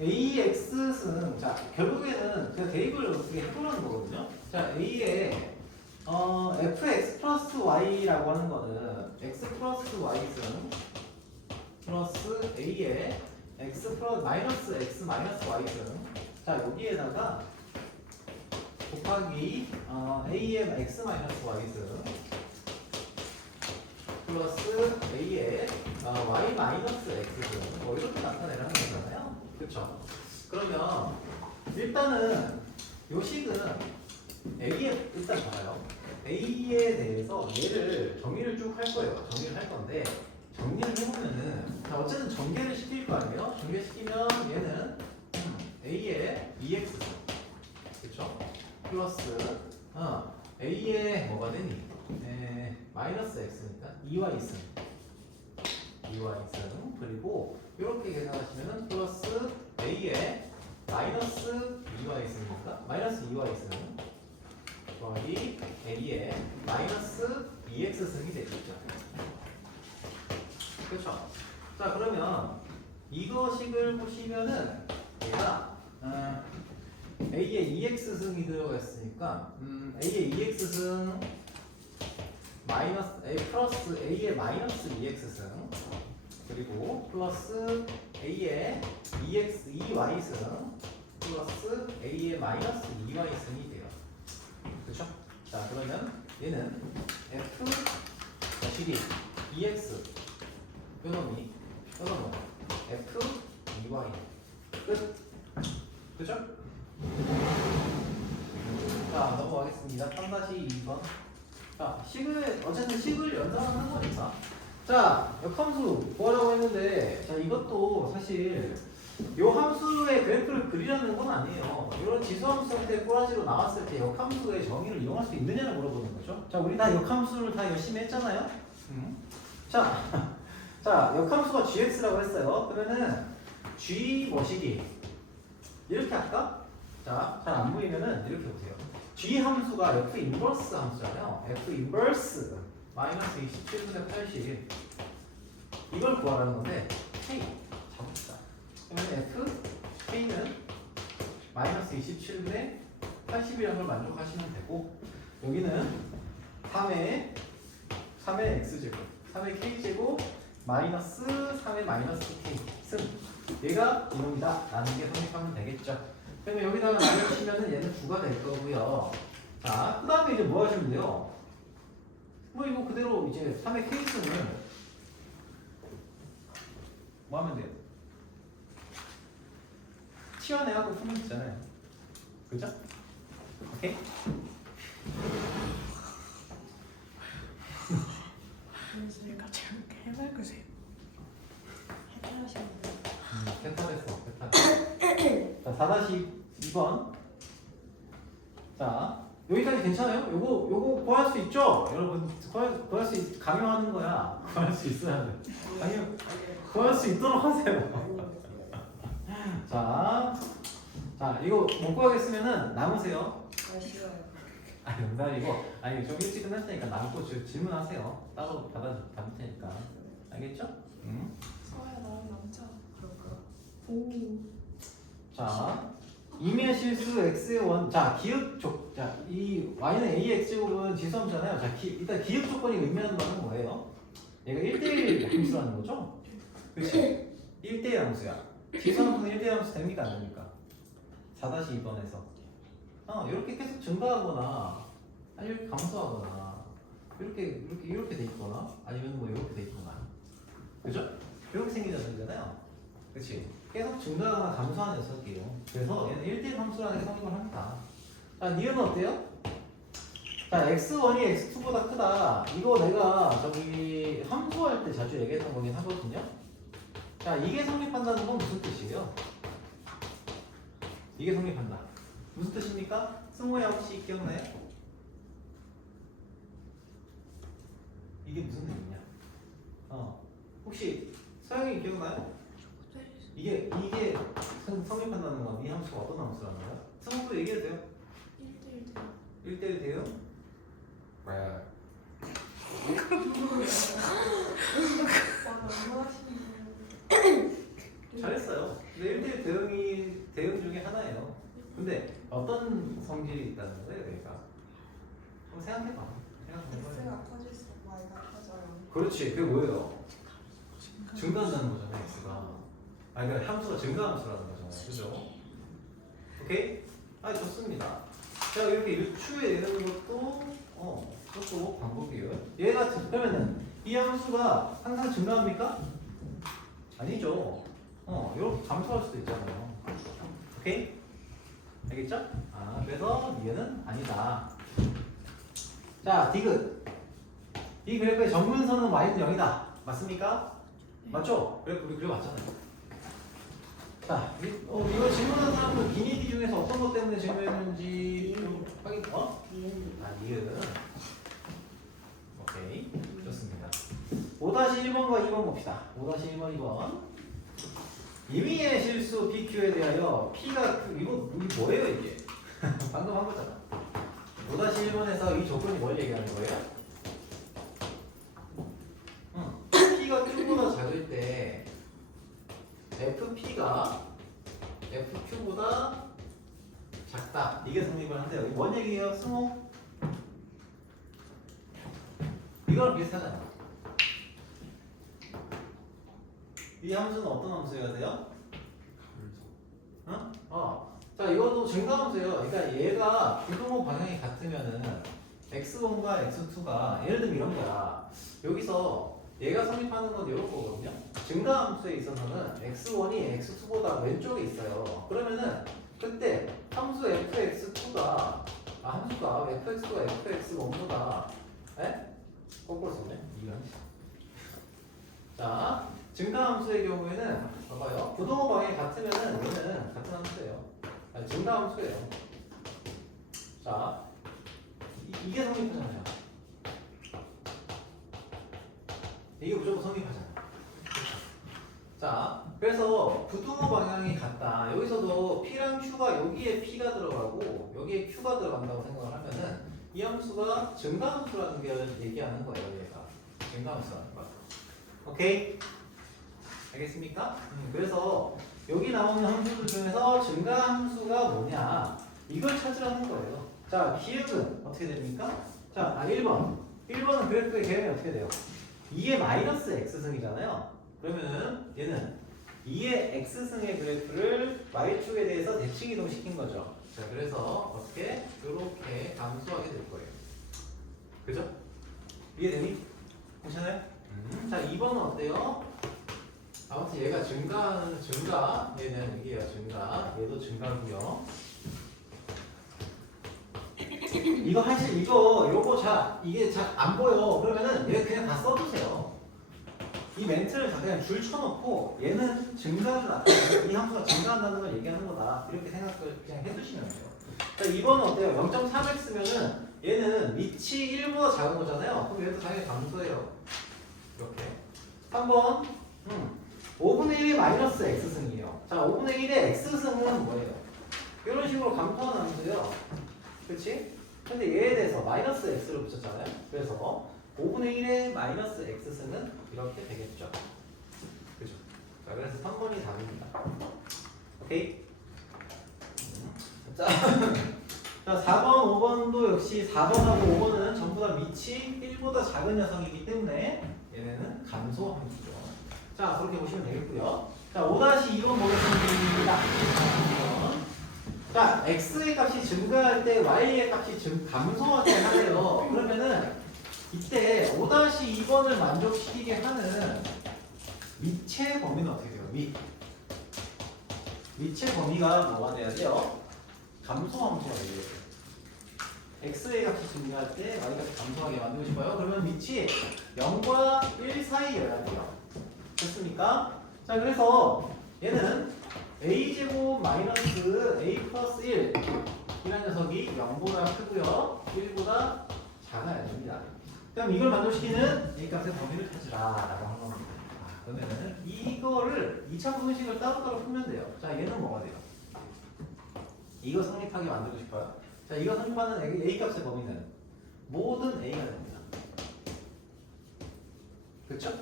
AX승, 자 결국에는 그 대입을 어떻게 해보라는 거거든요. 자 A에 fx 플러스 y라고 하는 거는 x 플러스 y승 플러스 A에 x 플러스 마이너스 x 마이너스 y승. 자 여기에다가 곱하기 A의 x 마이너스 y승 플러스 A의 y 마이너스 x승 뭐 이렇게 나타내라는 거잖아요. 그렇죠? 그러면 일단은 요 식은 A에 일단 봐요. A에 대해서 얘를 정리를 쭉 할 거예요. 정리를 할 건데 정리를 해보면은 자 어쨌든 전개를 시킬 거 아니에요? 전개시키면 얘는 A의 2x승 그렇죠? 플러스 A의 뭐가 되니? 마이너스 x니까 2y승 2y승 그리고 이렇게 계산하시면은 플러스 A의 마이너스 2y승이니까 마이너스 2y승 더하기 A의 마이너스 2x승이 되겠죠. 그렇죠? 자 그러면 이거식을 보시면은 얘가 A의 2x승이 들어가 있으니까 A의 2x승 마이너스 A 플러스 A의 마이너스 2x승 그리고 플러스 A의 2y승 플러스 A의 마이너스 2y승이 돼요. 그렇죠? 자 그러면 얘는 F 다시기 2x 요놈이 요놈은 F 2y 끝. 그렇죠? 자 넘어가겠습니다. 3-2번. 자, 어쨌든 식을 연산하는 거니까. 자, 역함수 구하라고 했는데, 자, 이것도 사실, 요 함수의 그래프를 그리라는 건 아니에요. 이런 지수함수한테 꼬라지로 나왔을 때 역함수의 정의를 이용할 수 있느냐를 물어보는 거죠. 자, 우리 다 역함수를 다 열심히 했잖아요? 자, 자, 역함수가 gx라고 했어요. 그러면은, g 뭐시기? 이렇게 할까? 자, 잘 안 보이면은, 이렇게 보세요. G 함수가 F 인버스 함수잖아요. F 인버스 마이너스 27분의 80 이걸 구하라는 건데 K 잡읍시다. 그러면 F K는 마이너스 27분의 80이라는 걸 만족하시면 되고 여기는 3의 X제곱 3의 K제곱 마이너스 3의 마이너스 K 승 얘가 이놈이다 라는 게 성립하면 되겠죠. 그러면 여기다가 나누시면은 얘는 9가 될 거고요. 자, 그 다음에 이제 뭐 하시면 돼요? 뭐 이거 그대로 이제 3의 K승을 뭐 하면 돼요? 치환해하고 풀면 되잖아요. 그죠? 오케이? 그러니까 저렇게 해맑으세요. 해탈하시면 돼요. 패턴했어, 패턴. 자, 4-2번. 자, 여기까지 괜찮아요? 요거 구할 수 있죠? 여러분, 구할 수 강요하는 거야. 구할 수 있어야 돼. 구할 수 있도록 하세요. 자 이거 못 구하겠으면은 남으세요. 아 싫어요. 아니 농담이고 아니 좀 일찍 끝날 테니까 남고 질문하세요. 따로 받을 테니까 알겠죠? 응? 서야 나랑 남자. 그럴까? 오. 자 임의 실수 x의 원. 자 기억 자이 y는 ax 제곱은 지수함수잖아요. 자 일단 기억 조건이 의미하는 바는 뭐예요? 얘가 1대1 함수라는 거죠? 그렇지? 1대1 함수야. 지수함수는 1대1 함수 됩니까 안 됩니까? 4-2번에서 이렇게 계속 증가하거나 아니 이렇게 감소하거나 이렇게 돼 있거나 아니면 뭐 이렇게 돼 있거나 그죠? 이렇게 생긴 녀석이잖아요. 그렇지? 계속 증가하거나 감소하는 녀석이에요. 그래서 얘는 1대1 함수라는 게 성립을 합니다. 자, 니은은 어때요? 자, x1이 x2보다 크다. 이거 내가 저기 함수할 때 자주 얘기했던 거긴 하거든요. 자, 이게 성립한다는 건 무슨 뜻이에요? 이게 성립한다. 무슨 뜻입니까? 승호야 혹시 기억나요? 이게 무슨 의미냐? 혹시 서영이 기억나요? 이게 성립한다는 건 이 함수가 어떤 함수라는 거야? 승호도 얘기해도 돼요? 1대1 돼요. 1대1 돼요? 와 너무 하시는 잘했어요. 근데 1대1 대응 중에 하나예요. 근데 어떤 성질이 있다는 거예요, 그러니까? 한번 생각해봐. X가 커질수록 Y가 커져요. 그렇지, 그게 뭐예요? 증가한다는 거잖아요, X가. 아니, 그러니까 함수가 증가함수라는 거잖아요, 그죠? 오케이? 좋습니다. 자, 이렇게 유추해내는 것도, 그것도 방법이에요. 얘가, 그러면은, 이 함수가 항상 증가합니까? 아니죠. 이렇게 감소할 수도 있잖아요. 오케이? 알겠죠? 그래서 얘는 아니다. 자, 디귿. 이 그래프의 정근선은 y는 0이다. 맞습니까? 맞죠? 우리 그래 맞잖아요. 자, 이거 질문한 사람은 기니디 중에서 어떤 것 때문에 질문했는지 좀 확인. 니은. 오케이. 좋습니다. 5-1번과 2번 봅시다. 5-1번, 2번. 임의의 실수 PQ에 대하여 P가 이거 뭐예요 이게? 방금 한 거잖아. 5-1번에서 이 조건이 뭘 얘기하는 거예요? P가 Q보다 작을 때 FP가 FQ보다 작다. 이게 성립을 한대요. 이게 뭔 얘기예요? 승호? 이거랑 비슷하잖아. 이 함수는 어떤 함수여야 돼요? 자, 이것도 증가함수예요. 그러니까 얘가 부동호 방향이 같으면은 x1과 x2가 예를 들면 이런 거야. 여기서 얘가 성립하는 건 이런 거거든요. 증가함수에 있어서는 x1이 x2보다 왼쪽에 있어요. 그러면은 그때 함수 fx2가 함수가 fx가 fx1보다 거꾸로 썼네. 이건. 자, 증가함수의 경우에는 봐봐요. 부동호 방향이 같으면은 얘는 같은 함수예요. 증가함수예요. 자, 이게 성립하잖아요. 이게 무조건 성립하잖아요. 자, 그래서 부동호 방향이 같다. 여기서도 P랑 Q가 여기에 P가 들어가고 여기에 Q가 들어간다고 생각을 하면은 이 함수가 증가함수라는 게 얘기하는 거예요. 얘가 증가함수라는 거. 오케이? 알겠습니까? 그래서 여기 나오는 함수들 중에서 증가함수가 뭐냐 이걸 찾으라는 거예요. 자, 기억은 어떻게 됩니까? 자, 1번. 1번은 그래프의 개념이 어떻게 돼요? 2의 마이너스 x승이잖아요. 그러면은 얘는 2의 x승의 그래프를 y축에 대해서 대칭 이동시킨 거죠. 자, 그래서 어떻게? 이렇게 감소하게 될 거예요. 그죠? 이해되니? 괜찮아요? 자, 2번은 어때요? 아무튼 얘가 증가, 얘는 이게요, 증가, 얘도 증가고요. 요거 이게 잘 안 보여. 그러면은 얘 그냥 다 써주세요. 이 멘트를 다 그냥 줄 쳐놓고 얘는 이 함수가 증가한다는 걸 얘기하는 거다. 이렇게 생각을 그냥 해주시면 돼요. 자, 2번은 어때요? 0.3x 쓰면은 얘는 밑이 1보다 작은 거잖아요. 그럼 얘도 당연히 감소해요. 이렇게. 3번. 5분의 1의 마이너스 x승이에요. 자, 5분의 1의 x승은 뭐예요? 이런 식으로 감소한 함수예요. 그렇지? 근데 얘에 대해서 마이너스 x를 붙였잖아요. 그래서 5분의 1의 마이너스 x승은 이렇게 되겠죠. 그죠? 자, 그래서 3번이 답입니다. 오케이? 자, 자, 4번, 5번도 역시 4번하고 5번은 전부 다 밑이 1보다 작은 녀석이기 때문에 얘네는 감소 함수죠. 자, 그렇게 보시면 되겠고요. 자, 5-2번 보겠습니다. 자, x의 값이 증가할 때 y의 값이 감소하게 하래요. 그러면은 이때 5-2번을 만족시키게 하는 밑의 범위는 어떻게 돼요? 밑의 범위가 뭐가 돼야 돼요? 감소함수가 돼요. x의 값이 증가할 때 y 값이 감소하게 만들고 싶어요. 그러면 밑이 0과 1 사이여야 돼요. 됐습니까? 자, 그래서 얘는 a제곱 마이너스 a 플러스 1 이라는 녀석이 0보다 크고요 1보다 작아야 됩니다. 그럼 이걸 만족시키는 a 값의 범위를 찾으라 라고 한 겁니다. 그러면은 이거를 2차 분식을 따로따로 풀면 돼요. 자, 얘는 뭐가 돼요? 이거 성립하게 만들고 싶어요. 자, 이거 성립하는 a 값의 범위는 모든 a가 됩니다. 그쵸?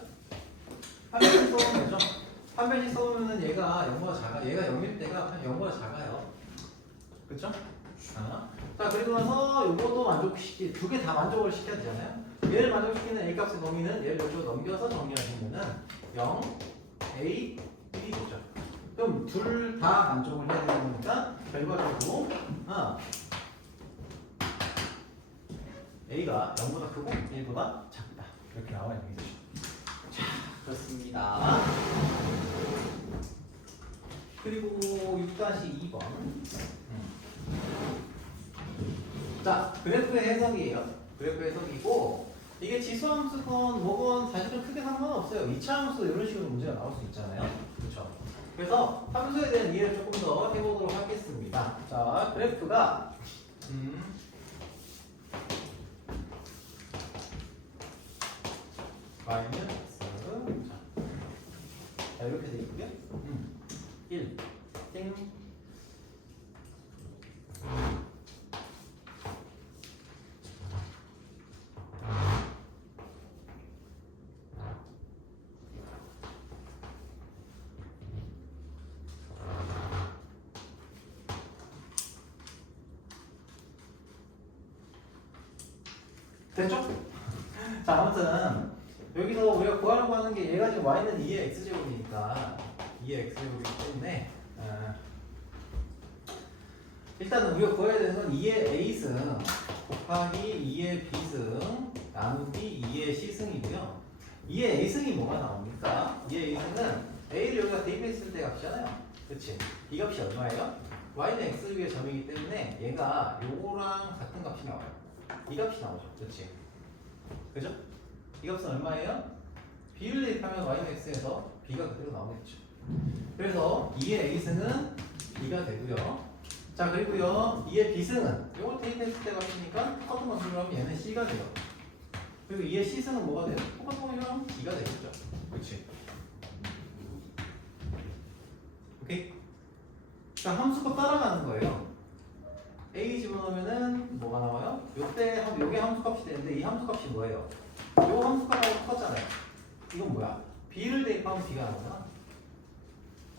판별식 써보면 되죠? 판별식 써보면은 얘가 0보다 작아, 얘가 0일 때가 0보다 작아요. 그쵸? 자, 그리고 나서 요것도 만족시키, 두 개 다 만족을 시켜야 되잖아요? 얘를 만족시키는 a 값의 범위는 얘를 이쪽으로 넘겨서 정리하시면은 0, a, 1이 되죠. 그럼 둘 다 만족을 해야 되는 거니까 결과적으로 a가 0보다 크고 1보다 작다. 이렇게 나와 있는 거죠. 자, 그렇습니다. 그리고 6-2번. 자, 그래프의 해석이에요. 그래프 해석이고 이게 지수함수건 뭐건 사실은 크게 상관없어요. 2차 함수도 이런 식으로 문제가 나올 수 있잖아요. 그렇죠? 그래서 함수에 대한 이해를 조금 더 해보도록 하겠습니다. 자, 그래프가 y는 x 자, 이렇게 돼 있고요. 1 땡. 됐죠? 자, 아무튼 여기서 우리가 구하려고 하는 게 얘가 지금 y는 2의 x제곱이니까 2의 x제곱이기 때문에 일단은 우리가 구해야 되는 건 2의 a승 곱하기 2의 b승 나누기 2의 c승이고요. 2의 a승이 뭐가 나옵니까? 2의 a승은 a를 여기가 대입했을 때 값이잖아요. 그치? 이 값이 얼마예요? y는 x 위의 점이기 때문에 얘가 요거랑 같은 값이 나와요. 이 값이 나오죠. 그치? 그죠? 이 값은 얼마예요? b를 대입하면 y는 x에서 b가 그대로 나오겠죠. 그래서 2의 a승은 b가 되고요. 자, 그리고요 2의 b승은 요걸 대입했을 때 값이니까 똑같은 방식으로 하면 얘는 c가 돼요. 그리고 2의 c승은 뭐가 돼요? 똑같은 방식으로 하면 b가 되겠죠. 그치? 오케이? 자, 함수가 따라가는 거예요. a 집어넣으면은 뭐가 나와요? 요때 요게 함수값이 되는데 이 함수값이 뭐예요? 요 함수값하고 컸잖아요. 이건 뭐야? b를 대입하면 b가 나오잖아.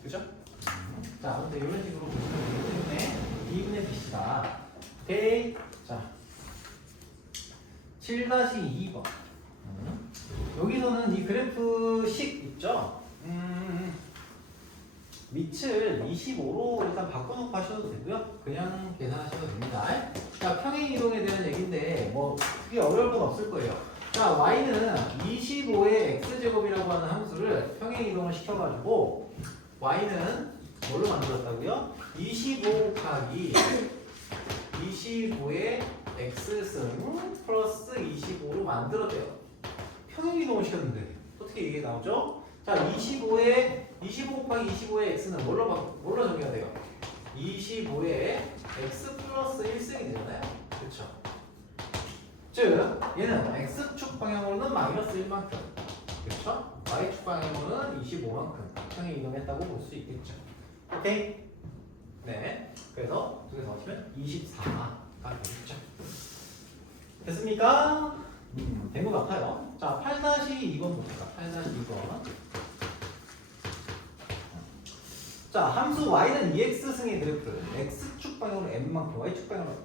그죠? 자, 아무튼 이런 식으로 보시면 되기 때문에 b분의 bc다. 오케이. 자, 7-2번. 여기서는 이 그래프식 있죠? 밑을 25로 일단 바꿔놓고 하셔도 되고요. 그냥 계산하셔도 됩니다. 자, 평행 이동에 대한 얘기인데 뭐 크게 어려울 건 없을 거예요. 자, y는 25의 x제곱이라고 하는 함수를 평행 이동을 시켜가지고 y는 뭘로 만들었다고요? 25 곱하기 25의 x승 플러스 25로 만들었대요. 평행 이동을 시켰는데 어떻게 이게 나오죠? 자, 25 곱하기 25의 x는 뭘로 정리가 돼요? 25의 x 플러스 1승이 되잖아요. 그렇죠? 즉 얘는 x축 방향으로는 마이너스 1만큼, 그렇죠? y축 방향으로는 25만큼. 평행 이동했다고 볼 수 있겠죠. 오케이? 네. 그래서 두 개서 하시면 24가 되겠죠. 됐습니까? 된 것 같아요. 자, 8-2번 봅시다. 8-2번. 자, 함수 y는 2x승의 그래프를 x축 방향으로 n만큼, y축 방향으로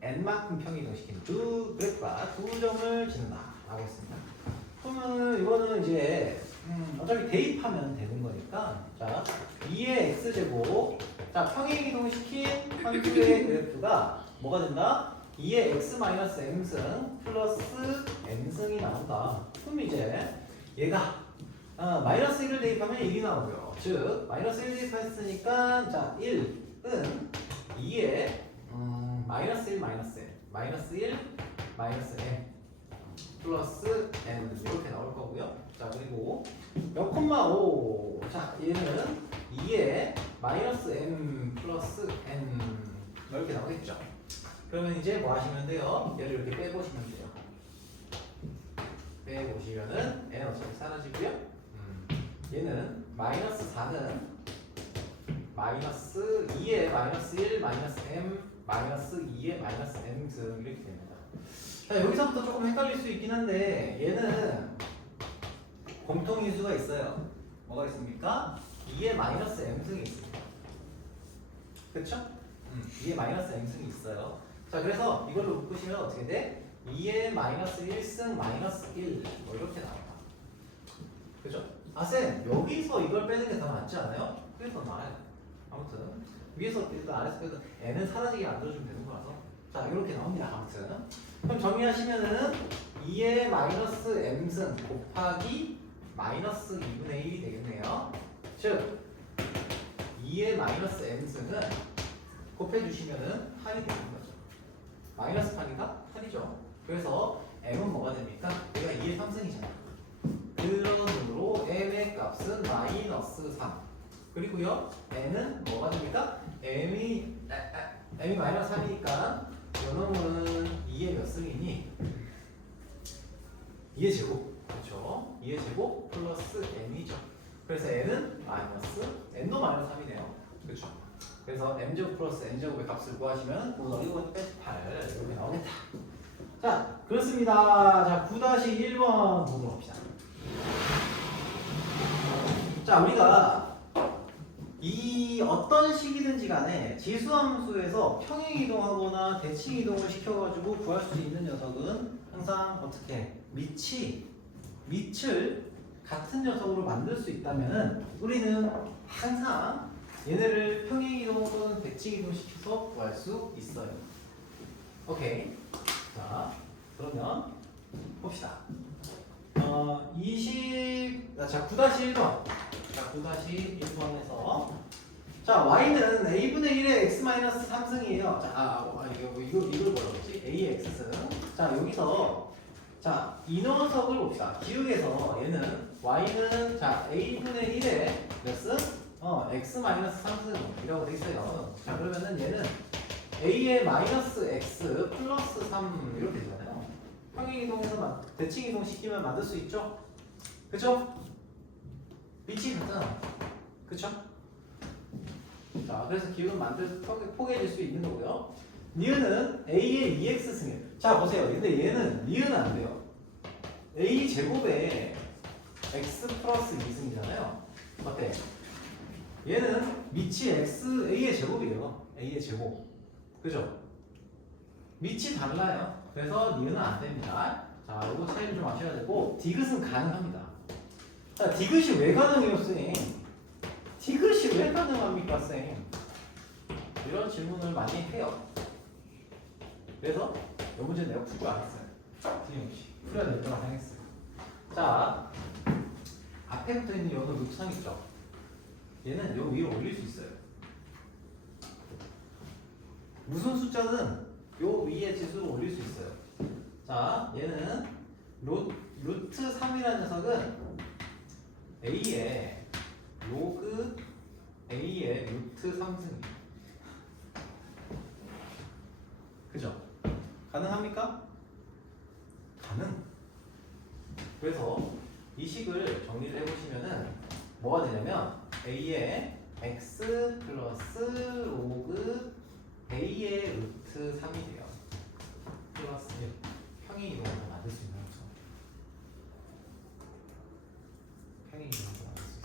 n만큼 평이동시킨 두 그래프가 두 점을 짓는다 라고 했습니다. 그러면 이거는 이제 어차피 대입하면 되는 거니까 자, 2의 x제곱 자, 평행이동시킨 함수의 그래프가 뭐가 된다? 2의 x-m승 플러스 n승이 나온다. 그럼 이제 얘가 마이너스 1을 대입하면 1이 나오고요. 즉 마이너스 1 대입했으니까 자 1은 2의 마이너스 1 마이너스 n 마이너스 1 마이너스 n 플러스 n 이렇게 나올 거고요. 자 그리고 몇 콤마 5. 자 얘는 2의 마이너스 n 플러스 n 이렇게 나오겠죠. 그러면 이제 뭐 하시면 돼요? 얘를 이렇게 빼보시면 돼요. 빼보시면은 n 어차피 사라지고요. 얘는 마이너스 4는 마이너스 2의 마이너스 1 마이너스 m 마이너스 2의 마이너스 m 등 이렇게 됩니다. 자, 여기서부터 조금 헷갈릴 수 있긴 한데 얘는 공통인수가 있어요. 뭐가 있습니까? 2의 마이너스 m승이 있습니다. 그쵸? 2의 마이너스 m승이 있어요. 자 그래서 이걸로 묶으시면 어떻게 돼? 2의 마이너스 1승 마이너스 1 뭐 이렇게 나온다. 그죠? 쌤 여기서 이걸 빼는 게 더 낫지 않아요? 그게 더 나아요. 아무튼 위에서 빼든 아래에서 빼든 n은 사라지게 만들어주면 되는 거라서 자 이렇게 나옵니다. 아무튼 그럼 정리하시면은 2의 마이너스 m승 곱하기 마이너스 2분의 1이 되겠네요. 즉 2의 마이너스 m승은 곱해주시면은 8이 되는 거죠. 마이너스 8이가 8이죠. 그래서 m은 뭐가 됩니까? 얘가 2의 3승이잖아요. 그러므로 m의 값은 마이너스 3. 그리고요 n은 뭐가 됩니까? m이 마이너스 3이니까 요놈은 2의 몇 승이니? 2의 제곱. 그렇죠? 2의 제곱 플러스 n이죠. 그래서 n은 마이너스 n도 마이너스 3이네요. 그렇죠? 그래서 m제곱 플러스 n제곱의 값을 구하시면 9-1 빼기 8 이렇게 나오겠다. 자 그렇습니다. 자 9-1번 보도록 합시다. 자 우리가 이 어떤 식이든지 간에 지수함수에서 평행이동하거나 대칭이동을 시켜가지고 구할 수 있는 녀석은 항상 어떻게 밑을 같은 녀석으로 만들 수 있다면 우리는 항상 얘네를 평행이동 또는 대칭이동 시켜서 구할 수 있어요. 오케이. 자 그러면 봅시다. 9-1번. 자, 9-1번에서 자, y는 a분의 1의 x-3승이에요. 자, 이걸 뭐라고 했지? a의 x승. 자, 여기서 자, 이 녀석을 봅시다. 기울에서 얘는 y는 자, a분의 1의 몇 승? x-3승이라고 돼 있어요. 자, 그러면은 얘는 a의 마이너스 x 플러스 3 이렇게 되잖아요. 평행이동에서 대칭이동 시키면 만들 수 있죠? 그쵸? 밑이 같잖아. 그쵸? 자, 그래서 기울은 포개질 수 있는 거고요. 니은은 a의 2x승이에요. 자, 보세요. 근데 얘는 니은은 안 돼요. a 제곱에 x 플러스 2승이잖아요. 어때? 얘는 밑이 a의 제곱이에요. a의 제곱. 그죠? 밑이 달라요. 그래서 니은은 안 됩니다. 자, 이거 차이를 좀 아셔야 되고, 디귿은 가능합니다. 자, 디귿이 왜 가능해요, 쌤? 디귿이 왜 가능합니까, 쌤? 이런 질문을 많이 해요. 그래서 이 문제 내가 풀고 안 했어요. 틀림없이. 풀어야 될 거라 생각했어요. 자, 앞에 붙어 있는 요는 루트 3 있죠? 얘는 요 위로 올릴 수 있어요. 무슨 숫자는 요 위에 지수를 올릴 수 있어요. 자, 얘는 루트 3이라는 녀석은 a의 로그 a의 루트 3승이에요. 그죠? 가능합니까? 가능. 그래서 이 식을 정리를 해보시면은 뭐가 되냐면 a의 x 플러스 로그 a의 루트 3이 돼요. 플러스 1. 평행 이동을 더 만들 수 있는 거죠. 평행 이동을 더 만들 수 있어.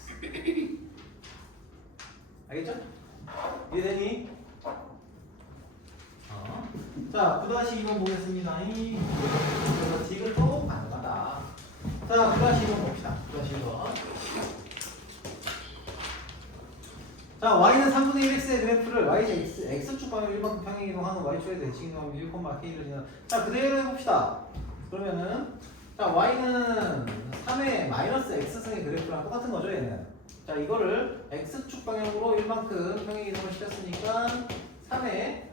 알겠죠? 이해되니? 자, 9-2번 보겠습니다. 그래서 디귿도 가능하다. 자, 9-2번 봅시다. 9-2번. 자, y는 3분의 1x의 그래프를 x축 방향 1만큼 평행 이동하는 y축에 대칭 이동하면 1,k를 지나. 자, 그대로 해봅시다. 그러면은 자, y는 3의 마이너스 x승의 그래프랑 똑같은 거죠, 얘는. 자, 이거를 x축 방향으로 1만큼 평행 이동을 시켰으니까 3의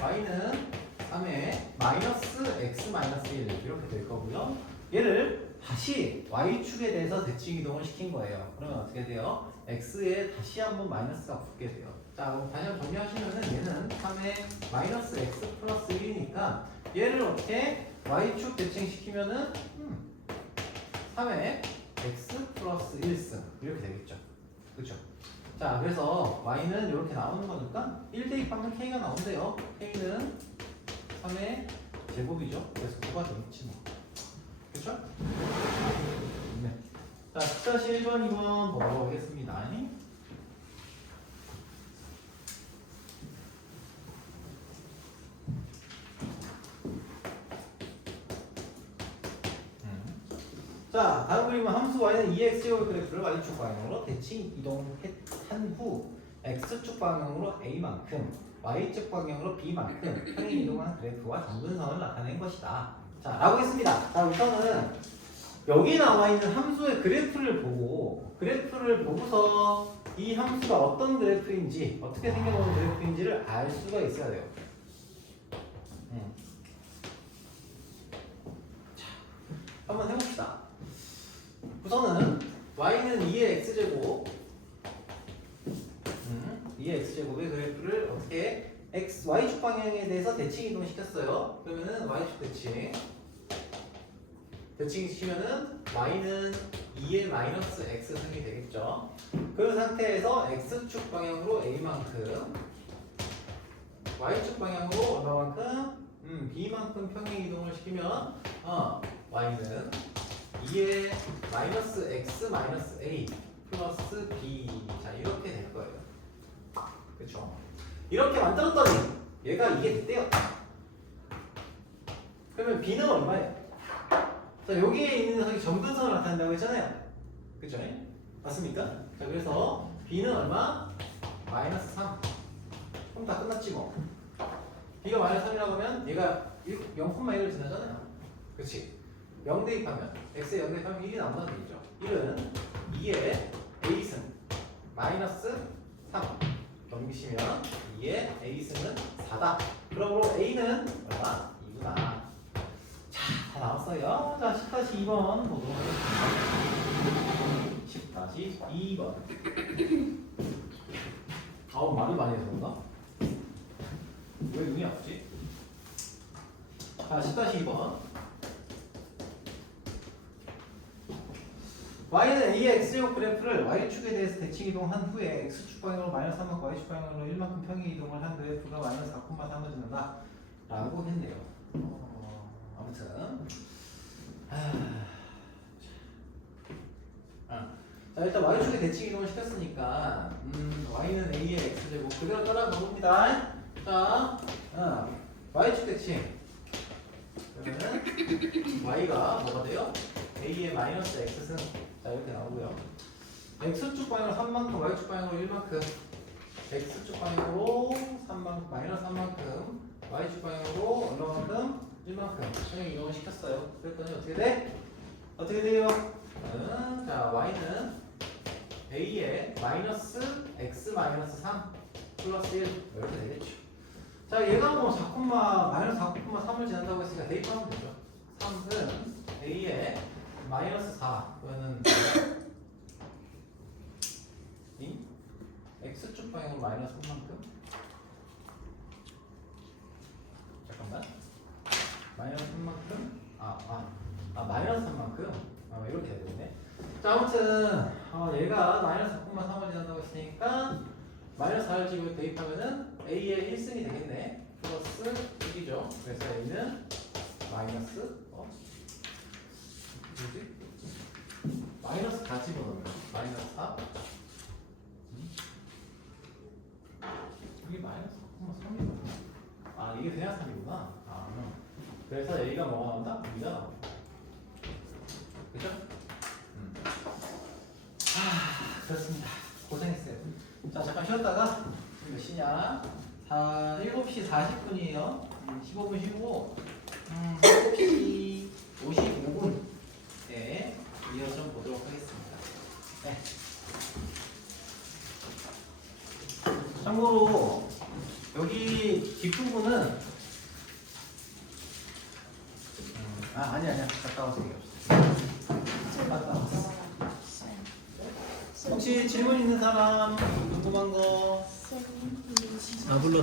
y는 3의 마이너스 x 마이너스 1 이렇게 될 거고요. 얘를 다시 y축에 대해서 대칭 이동을 시킨 거예요. 그러면 어떻게 돼요? x에 다시 한번 마이너스가 붙게 돼요. 자, 그럼 다시 한번 정리하시면은 얘는 3의 마이너스 x 플러스 1이니까 얘를 어떻게 y축 대칭시키면은 3의 x 플러스 1승 이렇게 되겠죠. 그렇죠? 자, 그래서 y는 이렇게 나오는 거니까 1대2 방면 k가 나온대요. k는 3의 제곱이죠. 그래서 9가 되겠지 뭐. 그렇죠? 네. 자, 10-1번, 2번 보도록 하겠습니다. 자, 다음 그림은 함수 y는 2x제곱 그래프를 y축 방향으로 대칭 이동한 후 x축 방향으로 a만큼 y축 방향으로 b만큼 평행 이동한 그래프와 점근선을 나타낸 것이다. 자, 라고 했습니다. 자, 우선은 여기 나와 있는 함수의 그래프를 보고서 이 함수가 어떤 그래프인지 어떻게 생겨나는 그래프인지를 알 수가 있어야 돼요. 자, 한번 해봅시다. 우선은 y는 2의 x제곱 2의 x제곱의 그래프를 어떻게 y축 방향에 대해서 대칭 이동시켰어요. 그러면은 y축 대칭시키면은 y는 2의 마이너스 x승이 되겠죠. 그 상태에서 x축 방향으로 a만큼 y축 방향으로 얼마만큼 b만큼 평행 이동을 시키면 y는 2의 마이너스 x 마이너스 a 플러스 b 자 이렇게 될 거예요. 그렇죠? 이렇게 만들었더니 얘가 이게 됐대요. 그러면 b는 얼마예요? 자, 여기에 있는 녀석이 점근선을 나타낸다고 했잖아요. 그쵸? 맞습니까? 자, 그래서 b는 얼마? 마이너스 3. 그럼 다 끝났지 뭐. b가 마이너스 3이라고 하면 얘가 0,1을 지나잖아요. 그치? 0 대입하면 x에 0 대입하면 1이 나온다는 얘기죠. 1은 2의 a승 마이너스 3 넘기시면 2의 a승은 4다. 그러므로 a는 얼마? 2구나. 자, 다 나왔어요. 자, 10-2번 보도록 하겠습니다. 10-2번. 아우, 말을 많이 해서 그런가? 왜 눈이 아프지? 자, 10-2번. y는 a의 x제곱 그래프를 y축에 대해서 대칭 이동한 후에 x축 방향으로 마이너스 3만큼 y축 방향으로 1만큼 평행 이동을 한 그래프가 마이너스 4,3을 지난다 라고 했네요. 아무튼 자, 일단 y축에 대칭 이동을 시켰으니까 y는 a의 x제곱 그대로 따라가 봅니다. 자, y축 대칭 그러면은 y가 뭐가 돼요? a의 마이너스 x승 자 이렇게 나오고요. x축 방향으로 3만큼 y축 방향으로 1만큼 x축 방향으로 3만큼 마이너스 3만큼 y축 방향으로 얼마만큼? 1만큼 평행 이동을 시켰어요. 그랬더니 어떻게 돼? 어떻게 돼요? 자 y는 a의 마이너스 x 마이너스 3 플러스 1 이렇게 되겠죠. 자 얘가 뭐 4, 마이너스 4,3을 지난다고 했으니까 대입하면 되죠. 3은 a의 마이너스 4 그러면 x축 방향으로 마이너스 3만큼 잠깐만 마이너스 3만큼 마이너스 3만큼 이렇게 되겠네. 자 아무튼 얘가 마이너스 3을 지난다고 했으니까 마이너스 4를 지금 대입하면은 A의 1승이 되겠네. 플러스 6이죠. 그래서 A는 마이너스 뭐지? 마이너스 4 집어넣으면 마이너스 4 이게 마이너스 4,3이구나. 아 이게 그냥 3이구나. 아 그래서 A가 뭐가 나온다? 2가 나온다. 그죠? 그렇습니다. 고생했어요. 자 잠깐 쉬었다가 몇 시냐? 7시 40분이에요. 15분 쉬고 7시 55분에 이어서 좀 보도록 하겠습니다. 네. 참고로 여기 뒷부분은 아니야 갔다 와서 얘기합시다. 갔다 왔어. 혹시 질문 있는 사람 궁금한 거? 아 불렀어.